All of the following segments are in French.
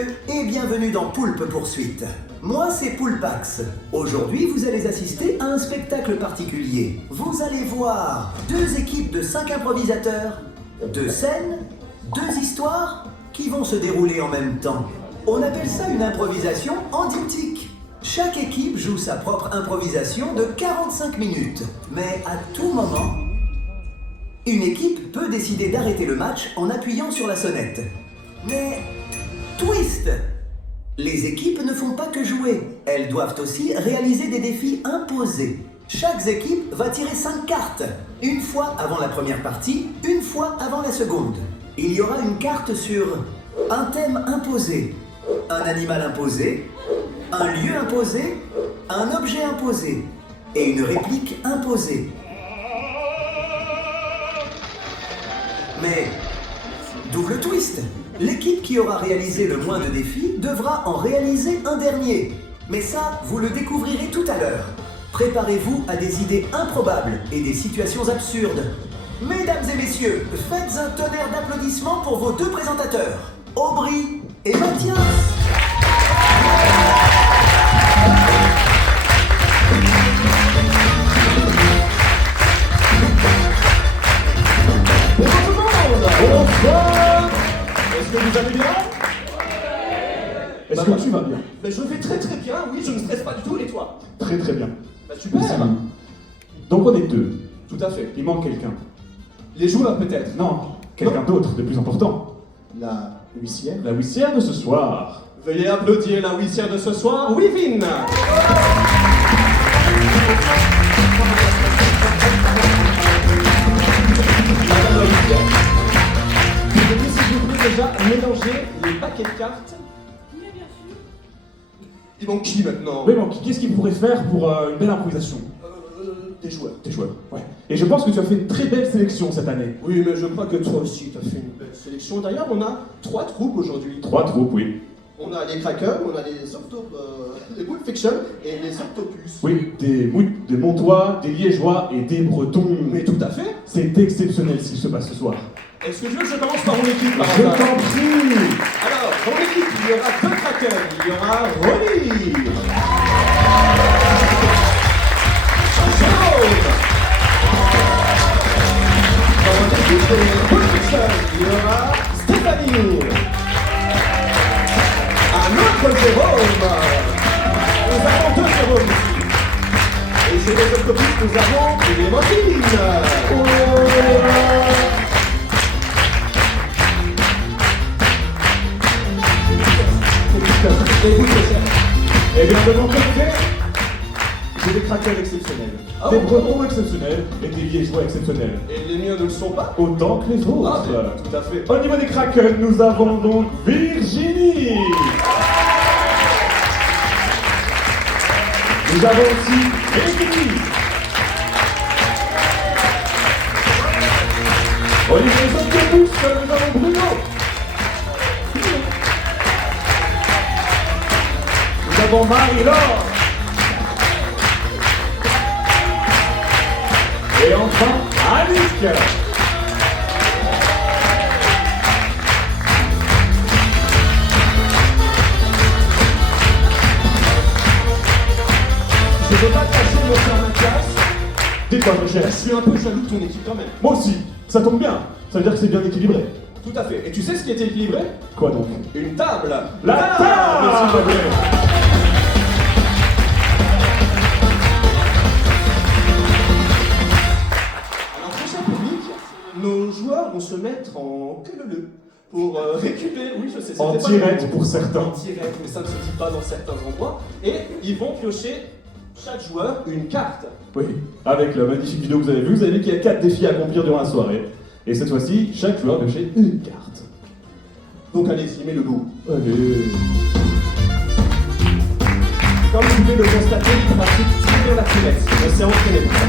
messieurs, et bienvenue dans Poulpe Poursuite. Moi, c'est Poulpax. Aujourd'hui, vous allez assister à un spectacle particulier. Vous allez voir 2 équipes de 5 improvisateurs, 2 scènes, 2 histoires qui vont se dérouler en même temps. On appelle ça une improvisation en diptyque. Chaque équipe joue sa propre improvisation de 45 minutes. Mais à tout moment, une équipe peut décider d'arrêter le match en appuyant sur la sonnette. Mais twist! Les équipes ne font pas que jouer. Elles doivent aussi réaliser des défis imposés. Chaque équipe va tirer 5 cartes. Une fois avant la première partie, une fois avant la seconde. Il y aura une carte sur un thème imposé, un animal imposé, un lieu imposé, un objet imposé et une réplique imposée. Mais double twist! L'équipe qui aura réalisé le moins de défis devra en réaliser un dernier. Mais ça, vous le découvrirez tout à l'heure. Préparez-vous à des idées improbables et des situations absurdes. Mesdames et messieurs, faites un tonnerre d'applaudissements pour vos 2 présentateurs, Aubry et Mathias. Bonjour tout le monde. Bonsoir. Est-ce que vous allez bien? Est-ce que tu vas bien? Ben, je vais très très bien, oui, je ne stresse pas du tout, et toi? Très très bien. Bah super. Donc on est 2. Tout à fait. Il manque quelqu'un. Les joueurs peut-être? Non, quelqu'un d'autre de plus important. La huissière. La huissière de ce soir. Veuillez applaudir la huissière de ce soir, Wivine. Madame la huissière, pouvez-vous s'il vous plaît déjà mélanger les paquets de cartes? Oui, bien sûr. Il manque qui maintenant? Oui, donc qu'est-ce qu'il pourrait faire pour une belle improvisation? Des joueurs. Tes joueurs, ouais. Et je pense que tu as fait une très belle sélection cette année. Oui, mais je crois que toi aussi, tu as fait une belle sélection. D'ailleurs, on a 3 troupes aujourd'hui. 3 troupes, oui. On a les Krakens, on a les Pulp Fiction et les Octopus. Oui, des Montois, des Liégeois et des Bretons. Mais tout à fait. C'est exceptionnel ce qui se passe ce soir. Est-ce que tu veux que je commence par mon équipe par Je hasard? t'en prie. Alors, dans l'équipe, il y aura 2 Krakens, il y aura Ronnie. Jérôme. Dans l'équipe des Pulp Fiction, il y aura Stéphanie. Un autre Jérôme. Nous avons 2 Jérômes ici. Et chez les Octopus, nous avons Clémentine. Écoute, Eh bien, de mon côté, j'ai des Krakens exceptionnels, Oh. des Bretons exceptionnels et des Liégeois exceptionnels. et les miens ne le sont pas? Autant que les autres. Ah, tout à fait. Au niveau des Krakens, nous avons donc Virginie. Nous avons aussi Émilie. Au niveau des Octopus, nous avons Bruno. Nous avons Marie-Laure. Et enfin, Annick. Je veux pas te cacher, mon frère Mathias. Dis-toi, mon cher. Je suis un peu jaloux de ton équipe quand même. Moi aussi, ça tombe bien. Ça veut dire que c'est bien équilibré. Tout à fait. Et tu sais ce qui était équilibré? Quoi donc? Une table. La table, s'il vous plaît. Alors, pour cher public, nos joueurs vont se mettre en queue-leu pour récupérer. Oui, je sais, c'était En pas tirette le mot. pour certains. En tirette, mais ça ne se dit pas dans certains endroits. Et ils vont piocher chaque joueur une carte. Oui, avec la magnifique vidéo que vous avez vu qu'il y a 4 défis à accomplir durant la soirée. Et cette fois-ci, chaque joueur pioche une carte. Donc allez-y, mets le loup. Allez. Comme vous pouvez le constater, ils pratiquent très bien la tirette. On s'est entraîné pour ça.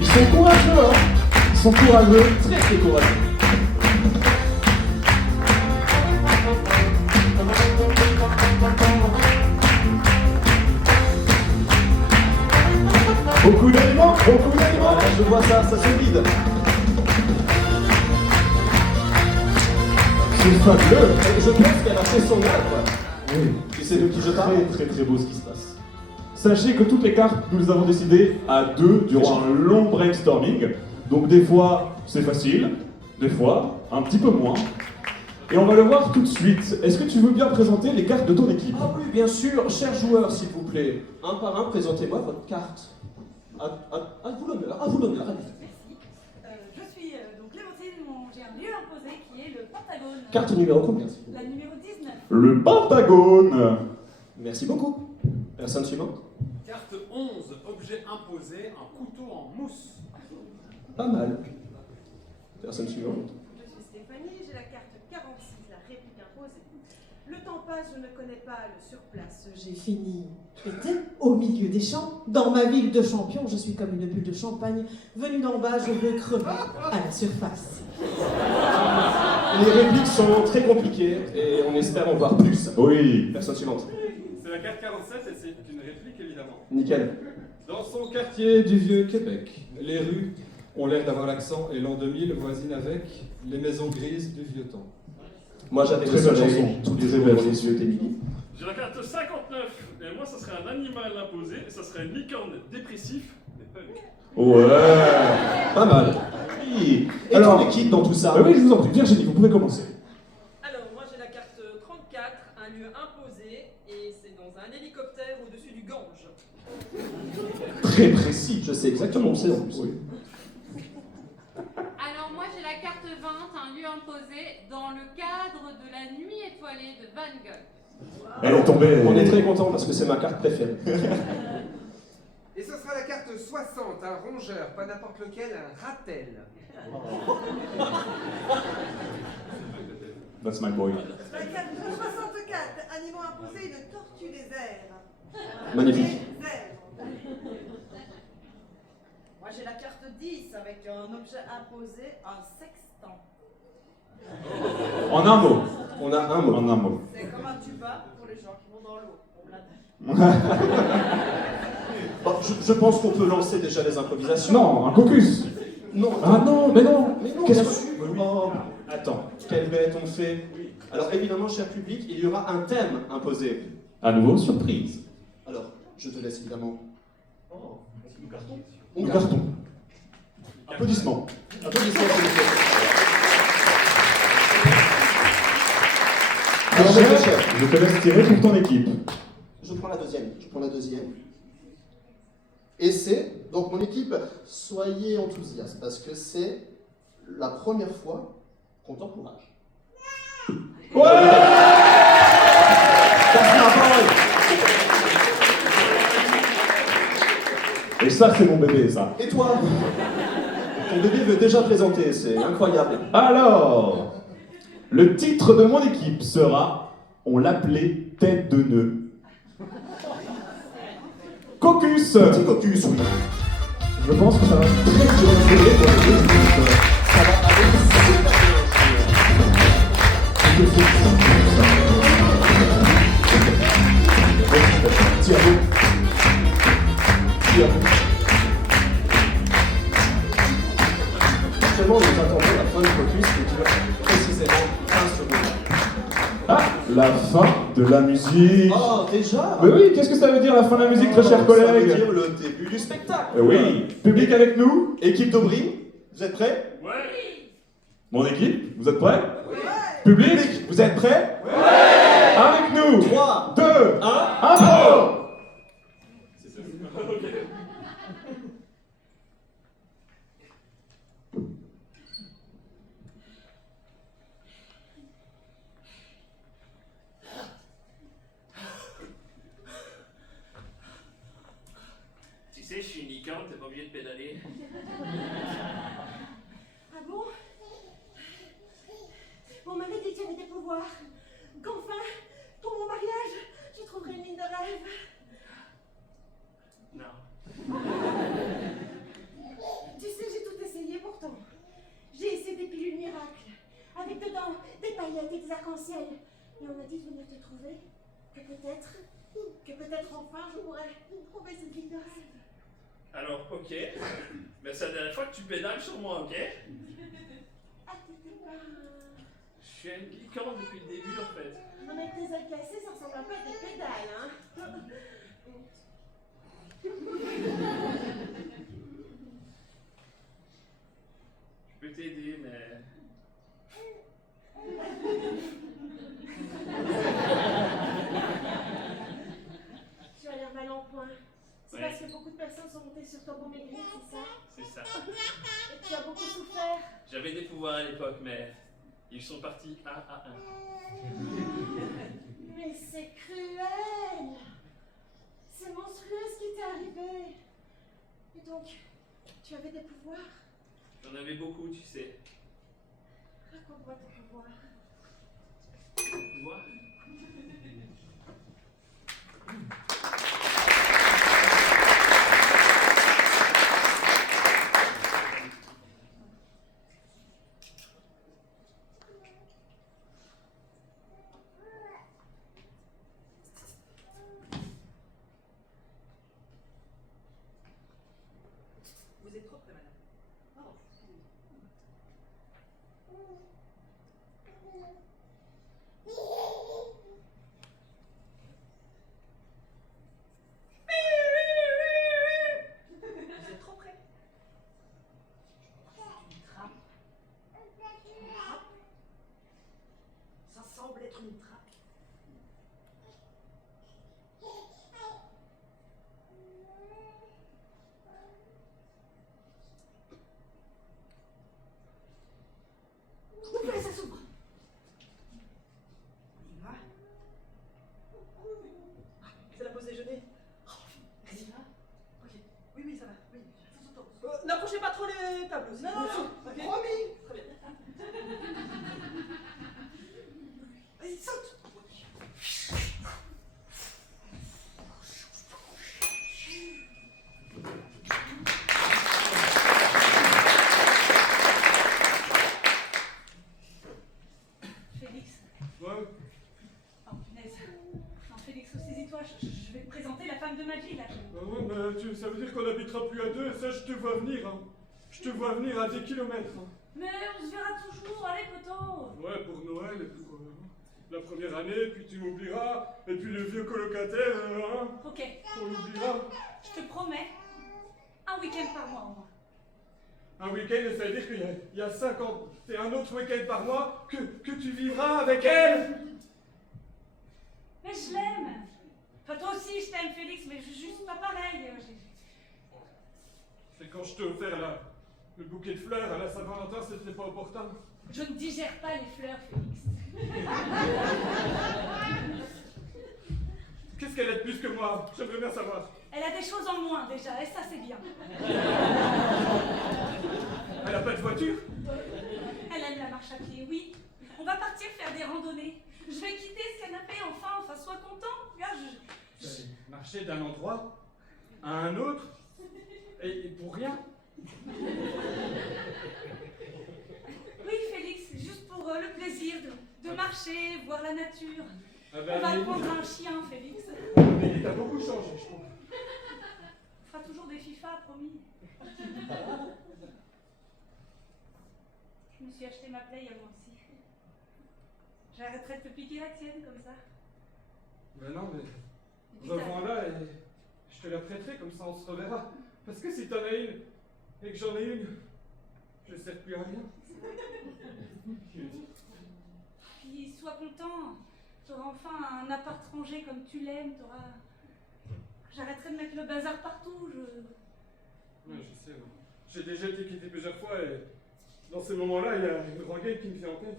Ils sont courageux, hein. Ils sont courageux. Très très courageux. Beaucoup d'éléments, beaucoup d'éléments. Ouais, je vois ça, ça se vide. Ce c'est fabuleux. Et je pense qu'elle a fait son œuvre. Oui, Tu sais de qui je parle? très beau ce qui se passe. Sachez que toutes les cartes, nous les avons décidées à deux durant un long brainstorming. Donc des fois, c'est facile, des fois, un petit peu moins. Et on va le voir tout de suite. Est-ce que tu veux bien présenter les cartes de ton équipe? Ah oui, bien sûr. Chers joueurs, s'il vous plaît. Un par un, présentez-moi votre carte. À vous l'honneur, à vous l'honneur. Merci. Je suis donc Clémentine, j'ai un lieu imposé qui est le Pentagone. Carte numéro combien, s'il vous plaît? La numéro 19. Le Pentagone. Merci beaucoup. Personne suivante? Carte 11, objet imposé, un couteau en mousse. Pas mal. Personne suivante? Je suis Stéphanie, j'ai la carte 46, la réplique imposée. Le temps passe, je ne connais pas le surplace. J'ai fini pété au milieu des champs. Dans ma ville de champion, je suis comme une bulle de champagne. Venue d'en bas, je veux crever à la surface. Les répliques sont très compliquées et on espère en voir plus. Oui. Personne suivante? C'est la carte 47 et c'est une réplique évidemment. Nickel. Dans son quartier du Vieux-Québec, les rues ont l'air d'avoir l'accent et l'an 2000 voisine avec les maisons grises du vieux temps. Moi j'avais Très le belle soleil chanson. tous les Très jours belle dans les chanson. yeux d'Émilie. J'ai la carte 59, et moi ça serait un animal imposé, et ça serait une licorne dépressif, mais punk. Ouais. Pas mal. Oui. Et Alors, ton équipe dans tout ça? oui, je vous en prie. Virginie, vous pouvez commencer. Alors, moi j'ai la carte 34, un lieu imposé, et c'est dans un hélicoptère au-dessus du Gange. Très précis. Je sais exactement où c'est en plus. Oui. Alors moi j'ai la carte 20, un lieu imposé, dans le cadre de la nuit étoilée de Van Gogh. Elle est tombée. On est très content parce que c'est ma carte préférée. Et ce sera la carte 60, un rongeur, pas n'importe lequel, un ratel. That's my boy. La carte 64, animaux imposés, une tortue des airs. Magnifique. Des airs. Moi j'ai la carte 10 avec un objet imposé, un sextant. En un mot. On a un mot. En un mot. C'est comme un tuba pour les gens qui vont dans l'eau. On me l'a dit. Bon, je pense qu'on peut lancer déjà les improvisations. Non, un caucus. Non. Ah non, mais non. Mais non, Qu'est-ce bien que- sûr. Oh, attends, quelle bête on fait. Alors évidemment, cher public, il y aura un thème imposé. À nouveau, surprise. Alors, je te laisse évidemment. Le carton. Applaudissements. Applaudissements, s'il vous plaît. Alors, Alors, mes chers, je te laisse tirer pour ton équipe. je prends la deuxième. Je prends la deuxième. Et c'est, donc mon équipe, soyez enthousiastes parce que c'est la première fois qu'on t'encourage. Ouais. That's my boy. Et ça, c'est mon bébé, ça. Et toi? Ton bébé veut déjà présenter, c'est incroyable. Alors, le titre de mon équipe sera On l'appelait tête de nœud. Caucus. Petit caucus, oui. Je pense que ça va très bien s'intégrer pour les deux équipes. Ça va aller super bien. Je te félicite pour ça. Merci, Thiago. Thiago. Actuellement, nous attendons la fin du caucus qui dure précisément 15 secondes. Ah, la fin de la musique. Oh, déjà? Mais oui, qu'est-ce que ça veut dire la fin de la musique, très chers Ça veut collègues? dire le début du spectacle. Oui, public avec nous. Équipe d'Aubry, vous êtes prêts? Ouais. Mon équipe, vous êtes prêts? Public, Vous êtes prêts? avec nous. 3, 2, 1. intro. Tu sais, je suis une licorne, t'es pas obligé de pédaler. Ah bon? On m'avait dit que tu avais des pouvoirs. Qu'enfin, pour mon mariage, je trouverai une ligne de rêve. Non. Tu sais, j'ai tout essayé pourtant. J'ai essayé des pilules miracles, avec dedans des paillettes et des arcs-en-ciel. Et on m'a dit de venir te trouver, que peut-être enfin je pourrais trouver cette ligne de rêve. Alors, ok. Mais c'est la dernière fois que tu pédales sur moi, ok? Ah, t'étais pas... suis une licorne depuis le début en fait. Non, mais tes ailes cassées, ça ressemble un peu à des pédales, hein. Je peux t'aider, mais. Tu as l'air mal en point. C'est Ouais. parce que beaucoup de personnes sont montées sur toi pour maigrir, c'est ça? C'est ça. Et tu as beaucoup souffert. J'avais des pouvoirs à l'époque, mais ils sont partis un à un. Mais c'est cruel. C'est monstrueux ce qui t'est arrivé. Et donc, tu avais des pouvoirs? J'en avais beaucoup, tu sais. Raconte-moi ton pouvoir. Pouvoirs? Vous êtes trop près, madame. Pardon, excusez-moi. Vous êtes trop près. C'est une trappe. Une trappe. Ça semble être une trappe. Ouvrez, ça s'ouvre. On y va. C'est la pause déjeuner. Oh, vas-y, va. Ok. Oui, oui, ça va. Oui, fonce. N'approchez pas trop les tableaux. Non, non, non. Okay. Promis. Très bien. Vas-y, saute. Félix. Ouais. Oh, punaise. Non, Félix, saisis-toi. Je vais te présenter la femme de ma vie, là. Bah ouais, mais ça veut dire qu'on n'habitera plus à deux, et ça je te vois venir, hein. Je te vois venir à des kilomètres. Hein. Mais on se verra toujours. Allez, poteau. Ouais, pour Noël et pour la première année, puis tu m'oublieras, et puis le vieux colocataire, hein, Ok. on l'oubliera. Je te promets. Un week-end par mois, au moins. Un week-end, ça veut dire qu'il y a 51 autres week-ends par mois que tu vivras avec elle. Mais je l'aime. Enfin, toi aussi, je t'aime, Félix, mais juste pas pareil. C'est quand je t'ai offert le bouquet de fleurs à la Saint-Valentin, c'était pas opportun. Je ne digère pas les fleurs, Félix. Qu'est-ce qu'elle a de plus que moi? J'aimerais bien savoir. Elle a des choses en moins, déjà, et ça, c'est bien. Elle a pas de voiture? Elle aime la marche à pied, oui. On va partir faire des randonnées. Je vais quitter ce canapé, enfin, sois content. Regarde, Marcher d'un endroit à un autre, et pour rien. Oui, Félix, juste pour le plaisir de marcher, voir la nature. Ah On ben, va Amélie, prendre un chien, Félix. Amélie, t'as beaucoup changé, je trouve. On fera toujours des FIFA, promis. Je me suis acheté ma Play à moi aussi. J'arrêterai de te piquer la tienne comme ça. Ben non, mais Et puis t'as- revends-la et je te la prêterai, comme ça on se reverra. Parce que si t'en as une et que j'en ai une, je ne sers plus à rien. Puis sois content. T'auras enfin un appart rangé comme tu l'aimes. J'arrêterai de mettre le bazar partout. Ouais, je sais. Ouais. J'ai déjà été quitté plusieurs fois et dans ces moments-là, il y a une rengaine qui me vient en tête.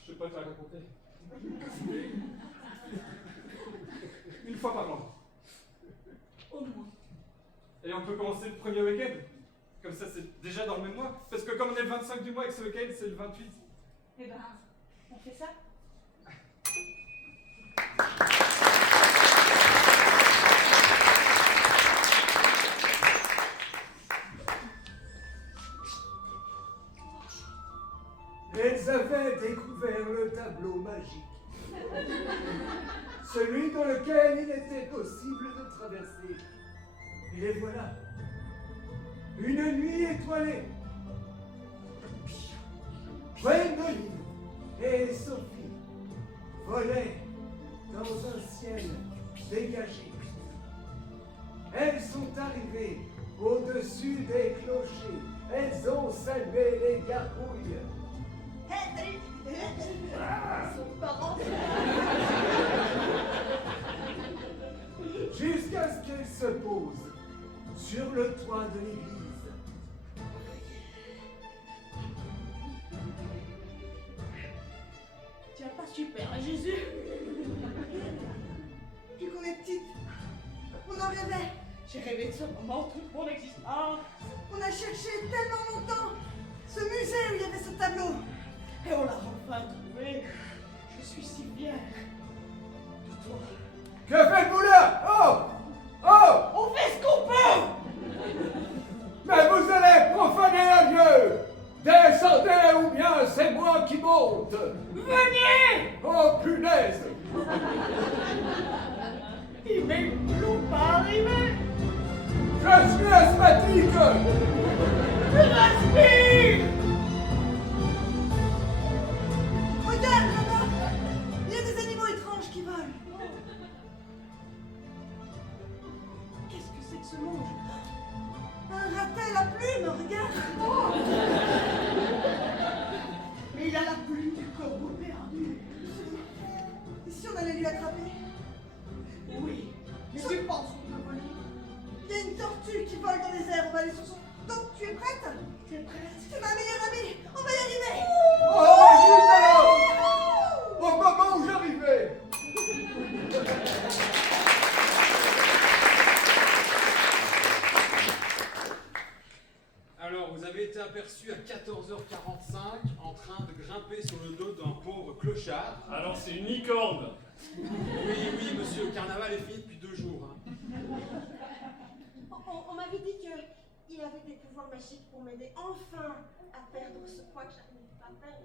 Je sais pas te la raconter. Une fois par mois. Au moins. Et on peut commencer le premier week-end. Comme ça, c'est déjà dans le même mois. Parce que comme on est le 25 du mois et que ce week-end, c'est le 28. Eh ben, on fait ça. Elles avaient découvert le tableau magique. Celui dans lequel il était possible de traverser. Et les voilà. Une nuit étoilée. Gwendoline et Sophie volaient dans un ciel dégagé. Elles sont arrivées au-dessus des clochers. Elles ont salué les gargouilles. Son parent. Jusqu'à ce qu'elles se posent sur le toit de l'église. Tu vas pas super, hein, Jésus? Depuis qu'on est petite, on en rêvait. J'ai rêvé de ce moment toute mon existence. On a cherché tellement longtemps ce musée où il y avait ce tableau. Et on l'a enfin trouvé. Je suis si fière de toi. Que faites-vous là? Oh! Oh! On fait ce qu'on peut! Mais vous allez profaner un Dieu! Descendez ou bien c'est moi qui monte! Venez! Oh punaise! Il m'est plus pas arrivé! Je suis asthmatique! Respire! Regarde là-bas! Il y a des animaux étranges qui volent! Qu'est-ce que c'est que ce monde? Un ratel à plume, regarde! Oh. Mais il a la plume du corbeau perdu! Et si on allait lui attraper? Oui, mais tu penses qu'on peut voler? Il y a une tortue qui vole dans les airs, on va aller sur son... Donc tu es prête? Tu es prête? C'est ma meilleure amie, on va y arriver! Oh, vite alors! Au moment où j'arrivais! Alors, vous avez été aperçu à 14h45 en train de grimper sur le dos d'un pauvre clochard. Alors c'est une licorne. Oui, oui, monsieur, le carnaval est fini depuis 2 jours. Hein. On m'avait dit qu'il avait des pouvoirs magiques pour m'aider enfin à perdre ce poids que j'arrivais pas à perdre.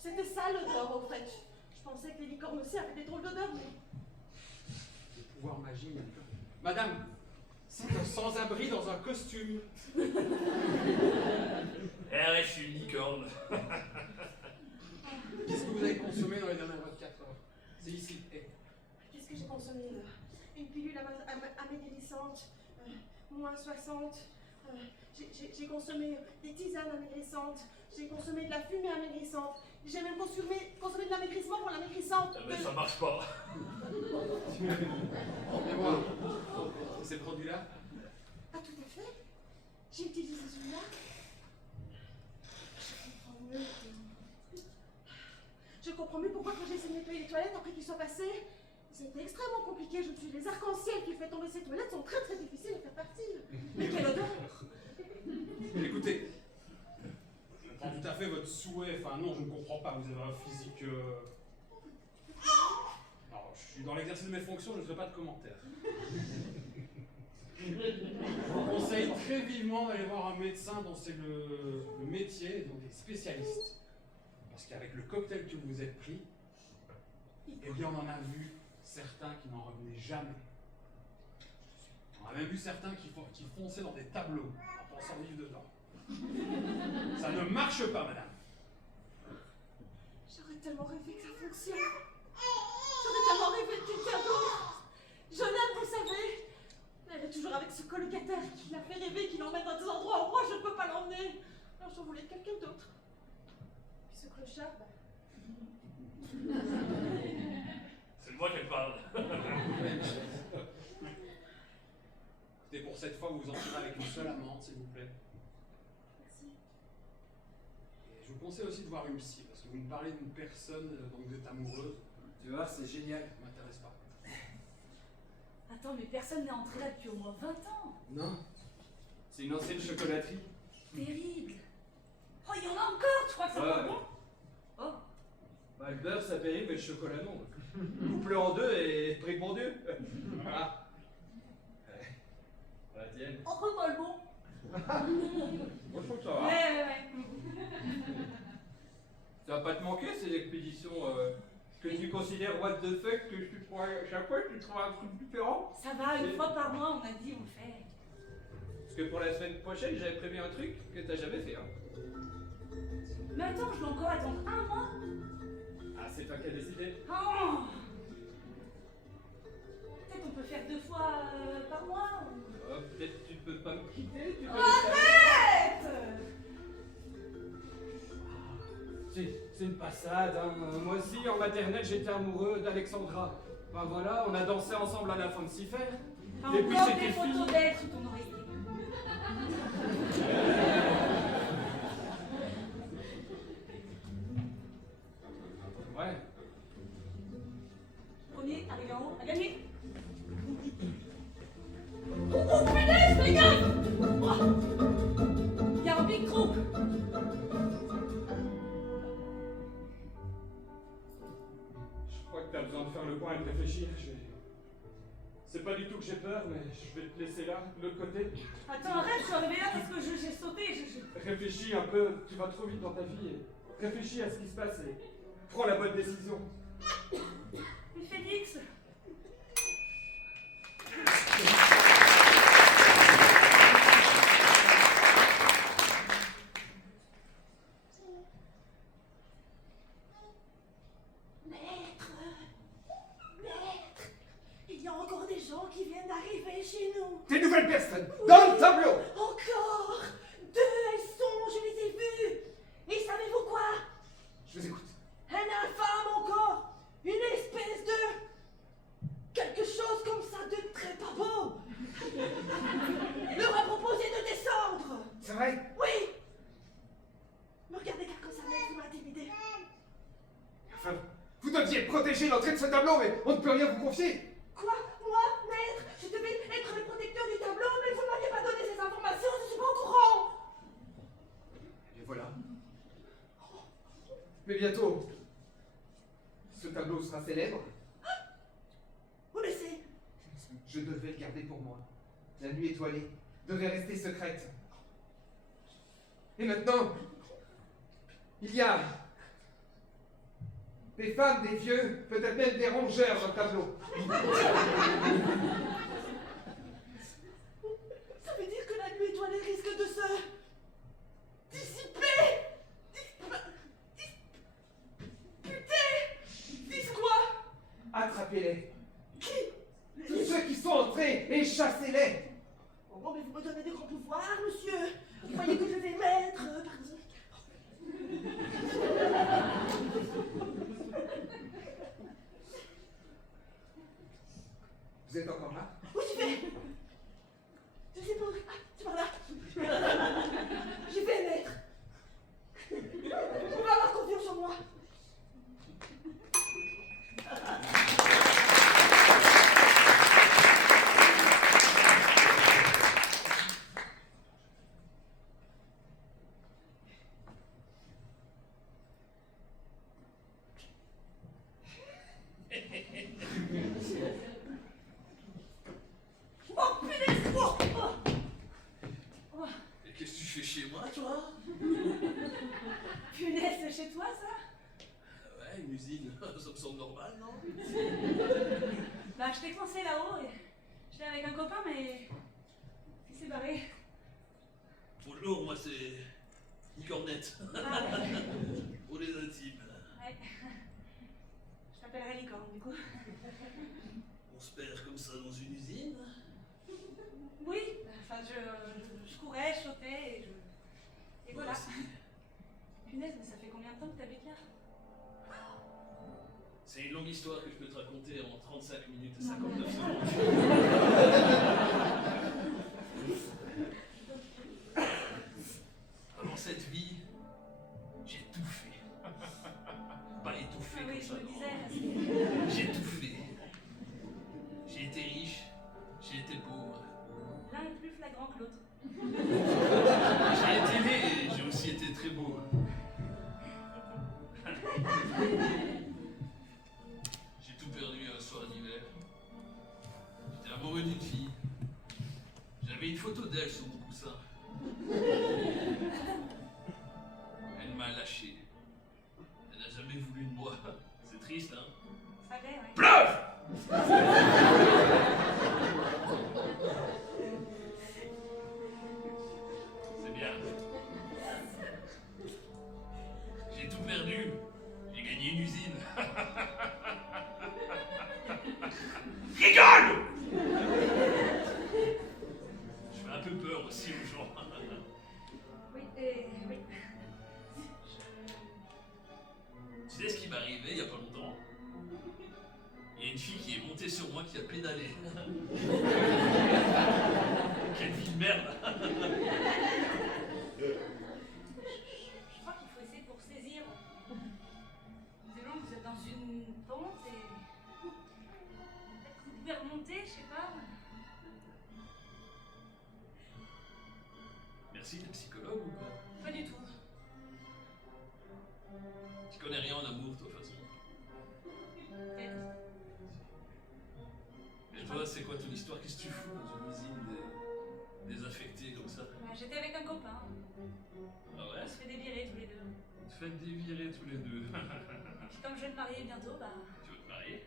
C'était ça l'odeur au fait. Je pensais que les licornes aussi avaient des drôles d'odeurs, mais... Des pouvoirs magiques. Madame, c'est un sans-abri dans un costume. Eh ouais, je suis une licorne. Qu'est-ce que vous avez consommé dans les dernières 24 heures? C'est ici. Qu'est-ce que j'ai consommé une pilule amaigrissante, moins 60. J'ai consommé des tisanes amaigrissantes. J'ai consommé de la fumée amaigrissante. J'ai même consommé de l'amaigrissement pour l'amaigrissante. Mais ça marche pas. Rendez-moi ces produits-là. Ah, tout à fait. J'ai utilisé celui-là. Je comprends mieux pourquoi quand j'ai essayé de nettoyer les toilettes après qu'ils soient passés, c'était extrêmement compliqué. Je me suis dit, les arcs-en-ciel qui fait tomber ces toilettes sont très très difficiles à faire partir. Mais quelle odeur! Écoutez, je comprends tout à fait votre souhait. Enfin non, je ne comprends pas. Vous avez un physique... Alors, je suis dans l'exercice de mes fonctions, je ne ferai pas de commentaires. Je vous conseille très vivement d'aller voir un médecin dont c'est le métier, donc des spécialistes. Parce qu'avec le cocktail que vous êtes pris, eh bien on en a vu certains qui n'en revenaient jamais. On a même vu certains qui fonçaient dans des tableaux en pensant vivre dedans. Ça ne marche pas, madame. J'aurais tellement rêvé que ça fonctionne. J'aurais tellement rêvé de quelqu'un d'autre. Je l'aime, vous savez. Elle est toujours avec ce colocataire qui l'a fait rêver, qui l'emmène dans des endroits où moi je ne peux pas l'emmener. Alors je voulais quelqu'un d'autre. Puis ce clochard, bah... C'est de moi qu'elle parle. Écoutez, pour cette fois, vous vous en tirez avec une seule amende, s'il vous plaît. Merci. Et je vous conseille aussi de voir une psy, parce que vous me parlez d'une personne dont vous êtes amoureuse. Tu vois, c'est génial. Ça m'intéresse pas. Attends, mais personne n'est entré là depuis au moins 20 ans. Non. C'est une ancienne chocolaterie. Terrible. Oh, il y en a encore, tu crois que ça va bon? Oh. Bah, le beurre, ça périt, mais le chocolat, non. Coupe-le en deux et prie le bon Dieu. Voilà. La tienne. On revoit le bon. Moi, je trouve que ça va. Ouais. Ça va pas te manquer, ces expéditions que tu considères what the fuck, que tu crois chaque fois, tu trouves un truc différent. Ça va, une fois par mois, on a dit, on le fait. que pour la semaine prochaine, j'avais prévu un truc que t'as jamais fait, hein. Mais attends, je dois encore attendre un mois. Ah, c'est toi qui as décidé. Oh, peut-être on peut faire 2 fois par mois. Oh, peut-être tu peux pas me quitter, tu peux Arrête! C'est une passade, hein. Moi aussi, en maternelle, j'étais amoureux d'Alexandra. Ben voilà, on a dansé ensemble à la Fancy Fair. Et puis Encore c'était des fini. photos d'elle sous ton oreiller. Ouais. Premier, arrivé en haut, à gagner. Oh punaise, fais gaffe! Il y a un big trou. Je crois que t'as besoin de faire le point et de réfléchir. C'est pas du tout que j'ai peur, mais je vais te laisser là, de l'autre côté. Attends, arrête, je suis arrivée là parce que j'ai sauté. Réfléchis un peu, tu vas trop vite dans ta vie. Et réfléchis à ce qui se passe et prends la bonne décision. Mais Félix! Il y a encore des gens qui viennent d'arriver chez nous. Des nouvelles personnes dans le tableau. Encore 2, elles sont, je les ai vues. Et savez-vous quoi? Je vous écoute. Un infâme encore. Une espèce de... quelque chose comme ça de très pas beau. Leur a proposé de descendre. C'est vrai? Oui. Me regardez car comme ça vous m'intimidez. Enfin, vous deviez protéger l'entrée de ce tableau, mais on ne peut rien vous confier. Quoi? Moi, maître? Je devais être le protecteur du tableau, mais vous ne m'aviez pas donné ces informations, je ne suis pas au courant. Et voilà. Mais bientôt, ce tableau sera célèbre. Vous laissez. Je devais le garder pour moi. La nuit étoilée devait rester secrète. Et maintenant, il y a des femmes, des vieux, peut-être même des rongeurs dans le tableau. Ça veut dire que la nuit étoilée risque de se... dissiper. Dis quoi? Attrapez-les. Qui? Tous ceux qui sont entrés et chassez-les. Oh, mais vous me donnez des grands pouvoirs, monsieur. Vous croyez que je vais mettre... pardon. Vous êtes encore là? Où j'y vais? Je sais pas où... Ah, c'est par là. J'y vais, maître. Vous pouvez avoir confiance en moi. Oh punaise! Oh, Et qu'est-ce que tu fais chez moi, toi? punaise, c'est chez toi ça? Ouais, une usine, ça me semble normal, non? Bah, je t'ai coincé là-haut et j'étais avec un copain, mais il s'est barré. Bonjour, moi c'est une cornette. Ah ouais. Pour les intimes. Ouais. Je t'appellerai licorne du coup. On se perd comme ça dans une usine. Oui, enfin je courais, je sautais et voilà. Moi aussi. Punaise, mais ça fait combien de temps que t'habites là? C'est une longue histoire que je peux te raconter en 35 minutes et 59 secondes. Avant cette vie, j'ai tout fait. Pas étouffé Ah oui, comme je ça, me non. disais. J'ai tout fait. J'ai été riche, j'ai été pauvre. L'un est plus flagrant que l'autre. J'ai été laid et j'ai aussi été très beau. J'ai tout perdu un soir d'hiver. J'étais amoureux d'une fille. J'avais une photo d'elle sur mon coussin. Elle m'a lâché. Elle n'a jamais voulu de moi. C'est triste, hein? Fallait, ouais. Bluff! qui a pédalé. Quelle vie de merde. Je crois qu'il faut essayer pour saisir. Visiblement, vous êtes dans une pente et... Peut-être que vous pouvez remonter, je sais pas. Merci, t'es psychologue ou quoi? Pas du tout. Tu connais rien en amour, toi, de toute façon. Peut-être. Et toi, c'est quoi ton histoire? Qu'est-ce que tu fous dans une usine désaffectée comme ça? Bah, j'étais avec un copain. Ah ouais? On se fait dévirer tous les deux. Vous te faites dévirer tous les deux. Puis comme je vais me marier bientôt, bah... Tu veux te marier?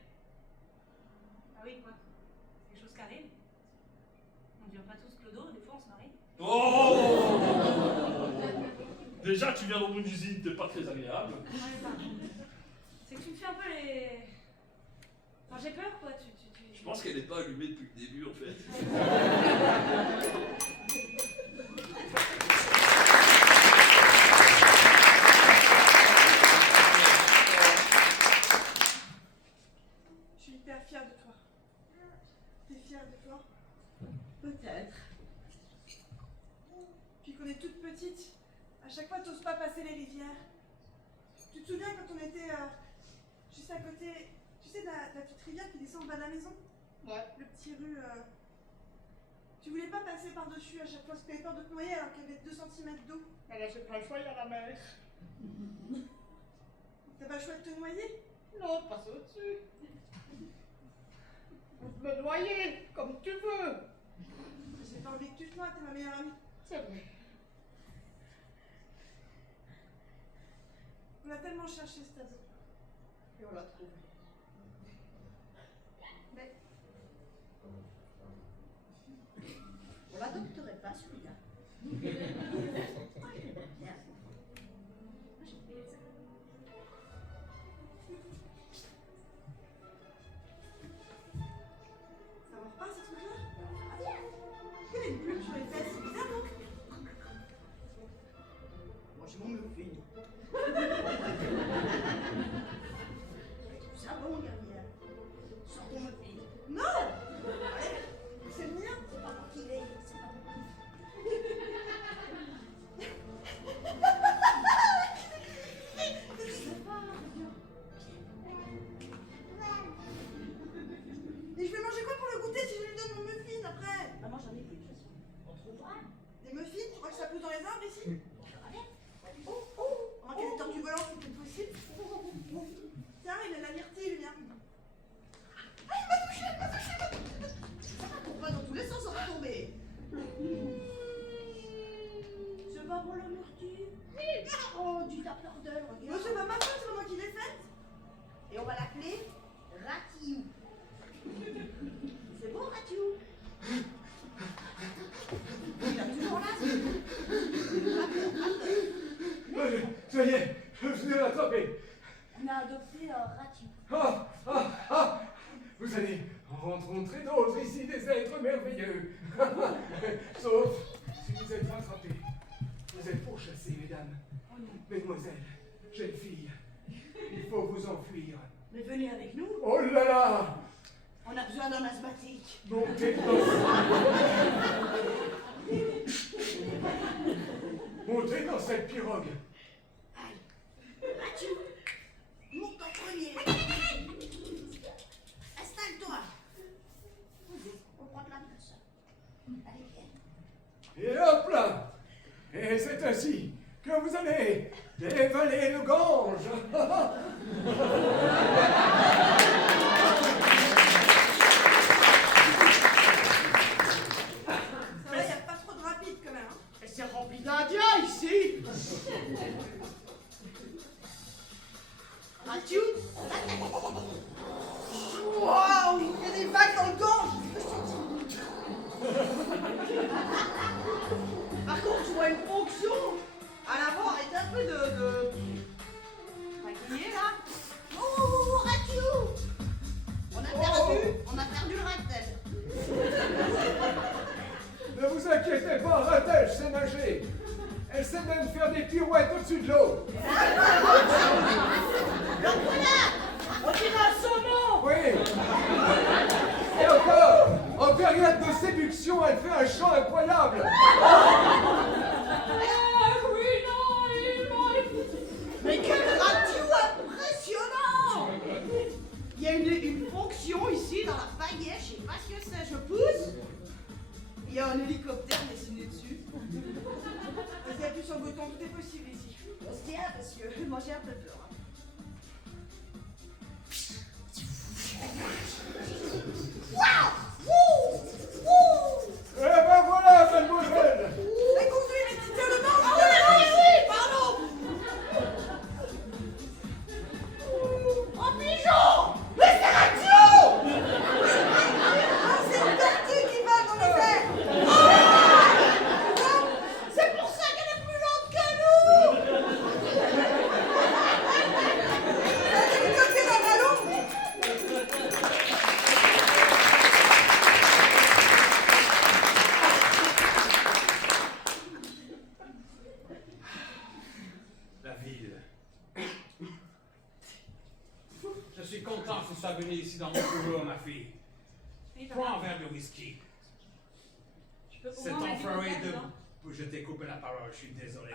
Ah oui, quoi. C'est quelque chose qui arrive. On devient pas tous clodo, des fois on se marie. Oh! Déjà, tu viens dans mon usine, t'es pas très agréable. C'est que tu me fais un peu les... Enfin, j'ai peur, quoi. Je pense qu'elle n'est pas allumée depuis le début, en fait. Je suis hyper fière de toi. T'es fière de toi? Peut-être. Puis qu'on est toute petite, à chaque fois t'oses pas passer les rivières. Tu te souviens quand on était juste à côté, tu sais, de la petite rivière qui descend en bas de la maison? Ouais. Le petit rue. Tu voulais pas passer par-dessus à chaque fois parce que t'avais peur de te noyer alors qu'il y avait 2 cm d'eau. Alors j'ai pas le choix, il y a la mer. T'as pas le choix de te noyer? Non, passe au-dessus. Ou de me noyer, comme tu veux. J'ai pas envie que tu te noies, t'es ma meilleure amie. C'est vrai. On a tellement cherché ce tableau. Et on l'a trouvé. Mais... on l'adopterait pas, celui-là. Ça va pas, ce truc-là? Il y a une plume sur les fesses, c'est bizarre, non? Moi, j'ai mon muffin. Du savon, Gabriel. Sors ton muffin. Non! Allez, c'est le mien. C'est pas moi qui l'ai, c'est pas moi. Et je vais manger quoi pour le goûter si je lui donne mon muffin après? Maman, j'en ai plus de toute façon. On trouvera. Des muffins? Tu crois que ça pousse dans les arbres ici? Oh, oh! On manquait des tortues volantes, c'est peut-être possible. Tiens, il a la myrtille, le mien. Ah, il m'a touché, il m'a touché, il m'a touché. Ça va, court pas dans tous les sens, on va tomber. C'est pas pour la myrtille? Oh, du tapeur d'œil, regarde. Mais c'est pas ma faute, c'est pas moi qui l'ai faite. Et on va l'appeler Ratiou. C'est bon, Ratiou? Il a toujours là, Ça y est, je vous ai rattrapé. On a adopté un Ratiou. Vous allez rencontrer d'autres ici, des êtres merveilleux. Sauf si vous êtes rattrapés. Vous êtes pourchassés, mesdames. Oh non. Mesdemoiselles, jeunes filles, il faut vous enfuir. Mais venez avec nous. Oh là là! On a besoin d'un asthmatique. Montez dans cette pirogue. Ratiou, monte en premier. Installe-toi. On prend de la place. Allez, viens. Et hop là! Et c'est ainsi que vous allez dévaler le Gange. Ça va, y a pas trop de rapide quand même, hein? Et c'est rempli d'Indiens ici. Ratiou? Waouh! Il y a des vagues dans le Gange! Par contre, je vois une fonction à l'avant, arrêtez un peu de... maquiller là. Oh, Ratiou! On a perdu le ratel. Ne vous inquiétez pas, Ratel sait nager. Elle sait même faire des pirouettes au-dessus de l'eau. Donc voilà! On dirait un saumon! Oui. production, elle fait un chant incroyable. Mais quel ratio impressionnant! Il y a une fonction ici dans la paillette, je sais pas ce que c'est, je pousse. Il y a un hélicoptère dessiné dessus. Vous appuyez sur le bouton, tout est possible ici. On se tient parce que moi j'ai un peu peur. Waouh! Wouh! Wouh! Eh ben voilà, mademoiselle. Mais conduis, mais tu tiens le banc! Ah oui, oui, pardon! Oh, pigeon! Mais c'est radio! Ah, c'est une tortue qui va dans les airs! Ah! C'est pour ça qu'elle est plus lente que nous! C'est une tortue dans la loupe! La ville. Je suis content que vous soyez venu ici dans mon bureau, ma fille. Prends un verre de whisky. C'est enfoiré de... Je t'ai coupé la parole, je suis désolé.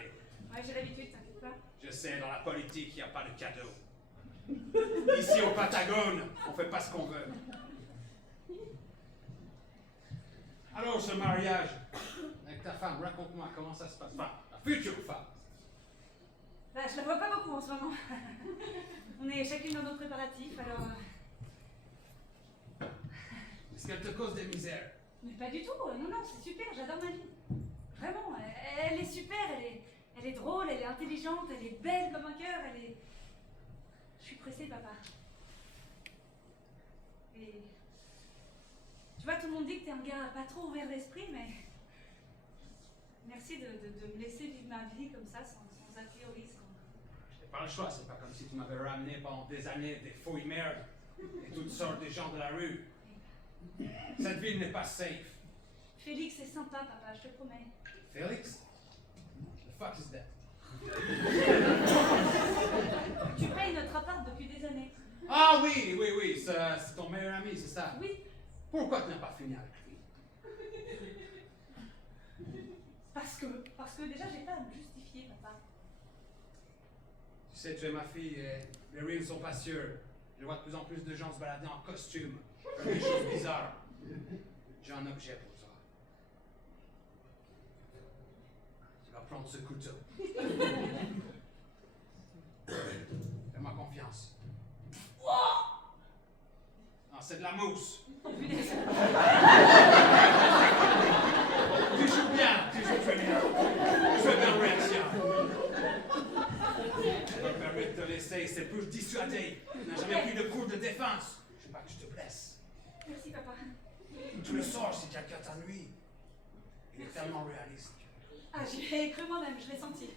Ouais, j'ai l'habitude, t'inquiète pas. Je sais, dans la politique, il n'y a pas de cadeau. Ici, au Patagone, on fait pas ce qu'on veut. Alors, ce mariage avec ta femme, raconte-moi comment ça se passe. Enfin, la future femme. Bah, je la vois pas beaucoup en ce moment. On est chacune dans nos préparatifs, alors... Est-ce qu'elle te cause des misères? Mais pas du tout, non, non, c'est super, j'adore ma vie. Vraiment, elle est super, elle est drôle, elle est intelligente, elle est belle comme un cœur, elle est... Je suis pressée, papa. Et... Tu vois, tout le monde dit que t'es un gars pas trop ouvert d'esprit, mais... Merci de me laisser vivre ma vie comme ça, sans a priori, sans... J'ai pas le choix, c'est pas comme si tu m'avais ramené pendant des années des fouilles merdes et toutes sortes de gens de la rue. Cette ville n'est pas safe. Félix est sympa, papa, je te promets. Félix? The fuck is that? Tu payes notre appart depuis des années. Ah oui, oui, oui, c'est ton meilleur ami, c'est ça? Oui. Pourquoi tu n'as pas fini avec lui? Parce que déjà, j'ai pas à me justifier, papa. Tu sais, tu es ma fille et les rues ne sont pas sûres. Je vois de plus en plus de gens se balader en costume, faire des choses bizarres. J'ai un objet pour toi. Tu vas prendre ce couteau. Fais-moi confiance. Non, c'est de la mousse. Tu joues bien, tu joues très bien. Je veux bien réaction. Je me permets de te laisser, c'est pour dissuader. Tu n'as jamais pris de cours de défense. Je veux pas que je te blesse. Merci, papa. Tu le sors si quelqu'un t'ennuie. Il est tellement réaliste. Ah, j'y ai cru moi-même, je l'ai senti.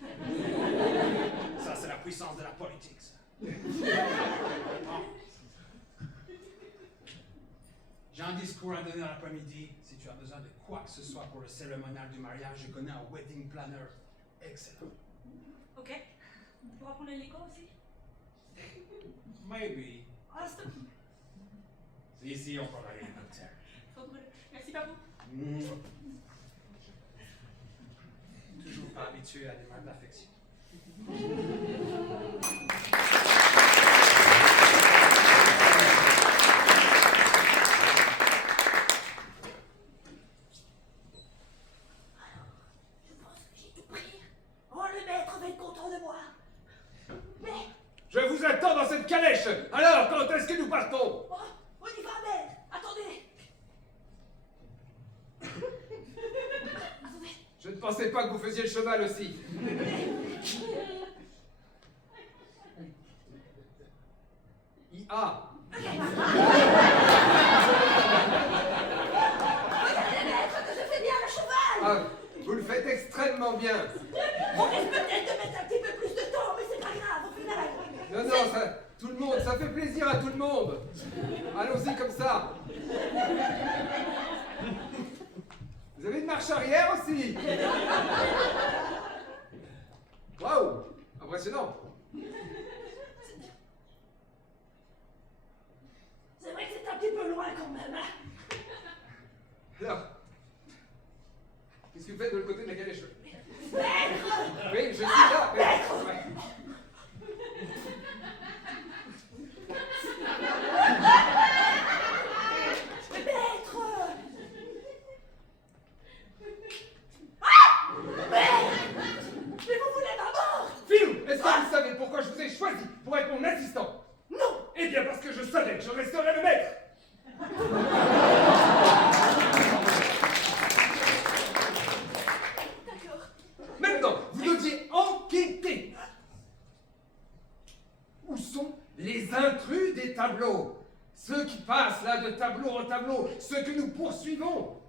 Ça, c'est la puissance de la politique, ça. Bon. J'ai un discours à donner l'après-midi. Si tu as besoin de quoi que ce soit pour le cérémonial du mariage, je connais un wedding planner excellent. Ok. On pourra prendre l'hélico aussi? Maybe. Ah, stop. Ici, on prendra l'hélicoptère. Trop cool. Merci, papa. Toujours pas habitué à des marques d'affection. Oh, le maître va être content de moi. Mais, Je vous attends dans cette calèche. Alors, quand est-ce que nous partons? oh, on y va, maître. Attendez. Attendez. Je ne pensais pas que vous faisiez le cheval aussi. IA. Regardez, maître, que je fais bien le cheval. Ah, vous le faites extrêmement bien. On risque peut-être de mettre un petit peu plus de temps, mais c'est pas grave, au final. Non, non, tout le monde, ça fait plaisir à tout le monde. Allons-y comme ça. Vous avez une marche arrière aussi. Waouh, impressionnant. C'est vrai que c'est un petit peu loin quand même. Alors, que vous faites de l'autre côté de la calèche? Maître! Oui, je suis là. Maître! Ouais. Maître! Ah! Maître! Mais vous voulez ma mort! Philou, est-ce que vous savez pourquoi je vous ai choisi pour être mon assistant? Non! Eh bien, parce que je savais que je resterais le maître. D'accord. Maintenant, vous deviez enquêter. Où sont les intrus des tableaux? Ceux qui passent là de tableau en tableau, ceux que nous poursuivons.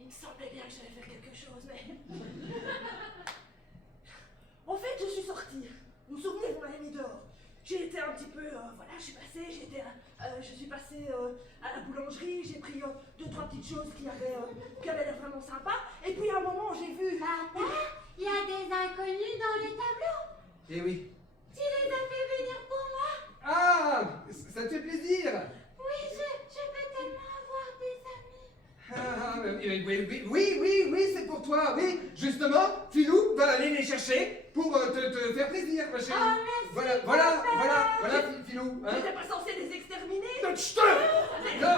Il me semblait bien que j'allais faire quelque chose, mais... En fait, je suis sortie. Vous vous souvenez, vous m'avez mis dehors. J'ai été un petit peu... voilà, je suis passée, je suis passée à la boulangerie, j'ai pris 2-3 petites choses qui avaient l'air vraiment sympas. Et puis à un moment, j'ai vu... Papa, il y a des inconnus dans les tableaux. Eh oui. Tu les as fait venir pour moi? Ah, ça te fait plaisir. Oui, je veux tellement avoir des amis. Ah, oui, c'est pour toi, oui. Justement, Philou va aller les chercher pour te faire plaisir, ma chérie. Oh, merci, Voilà, Philou. Hein. J'étais pas censée les exterminer. Non, chut. Non,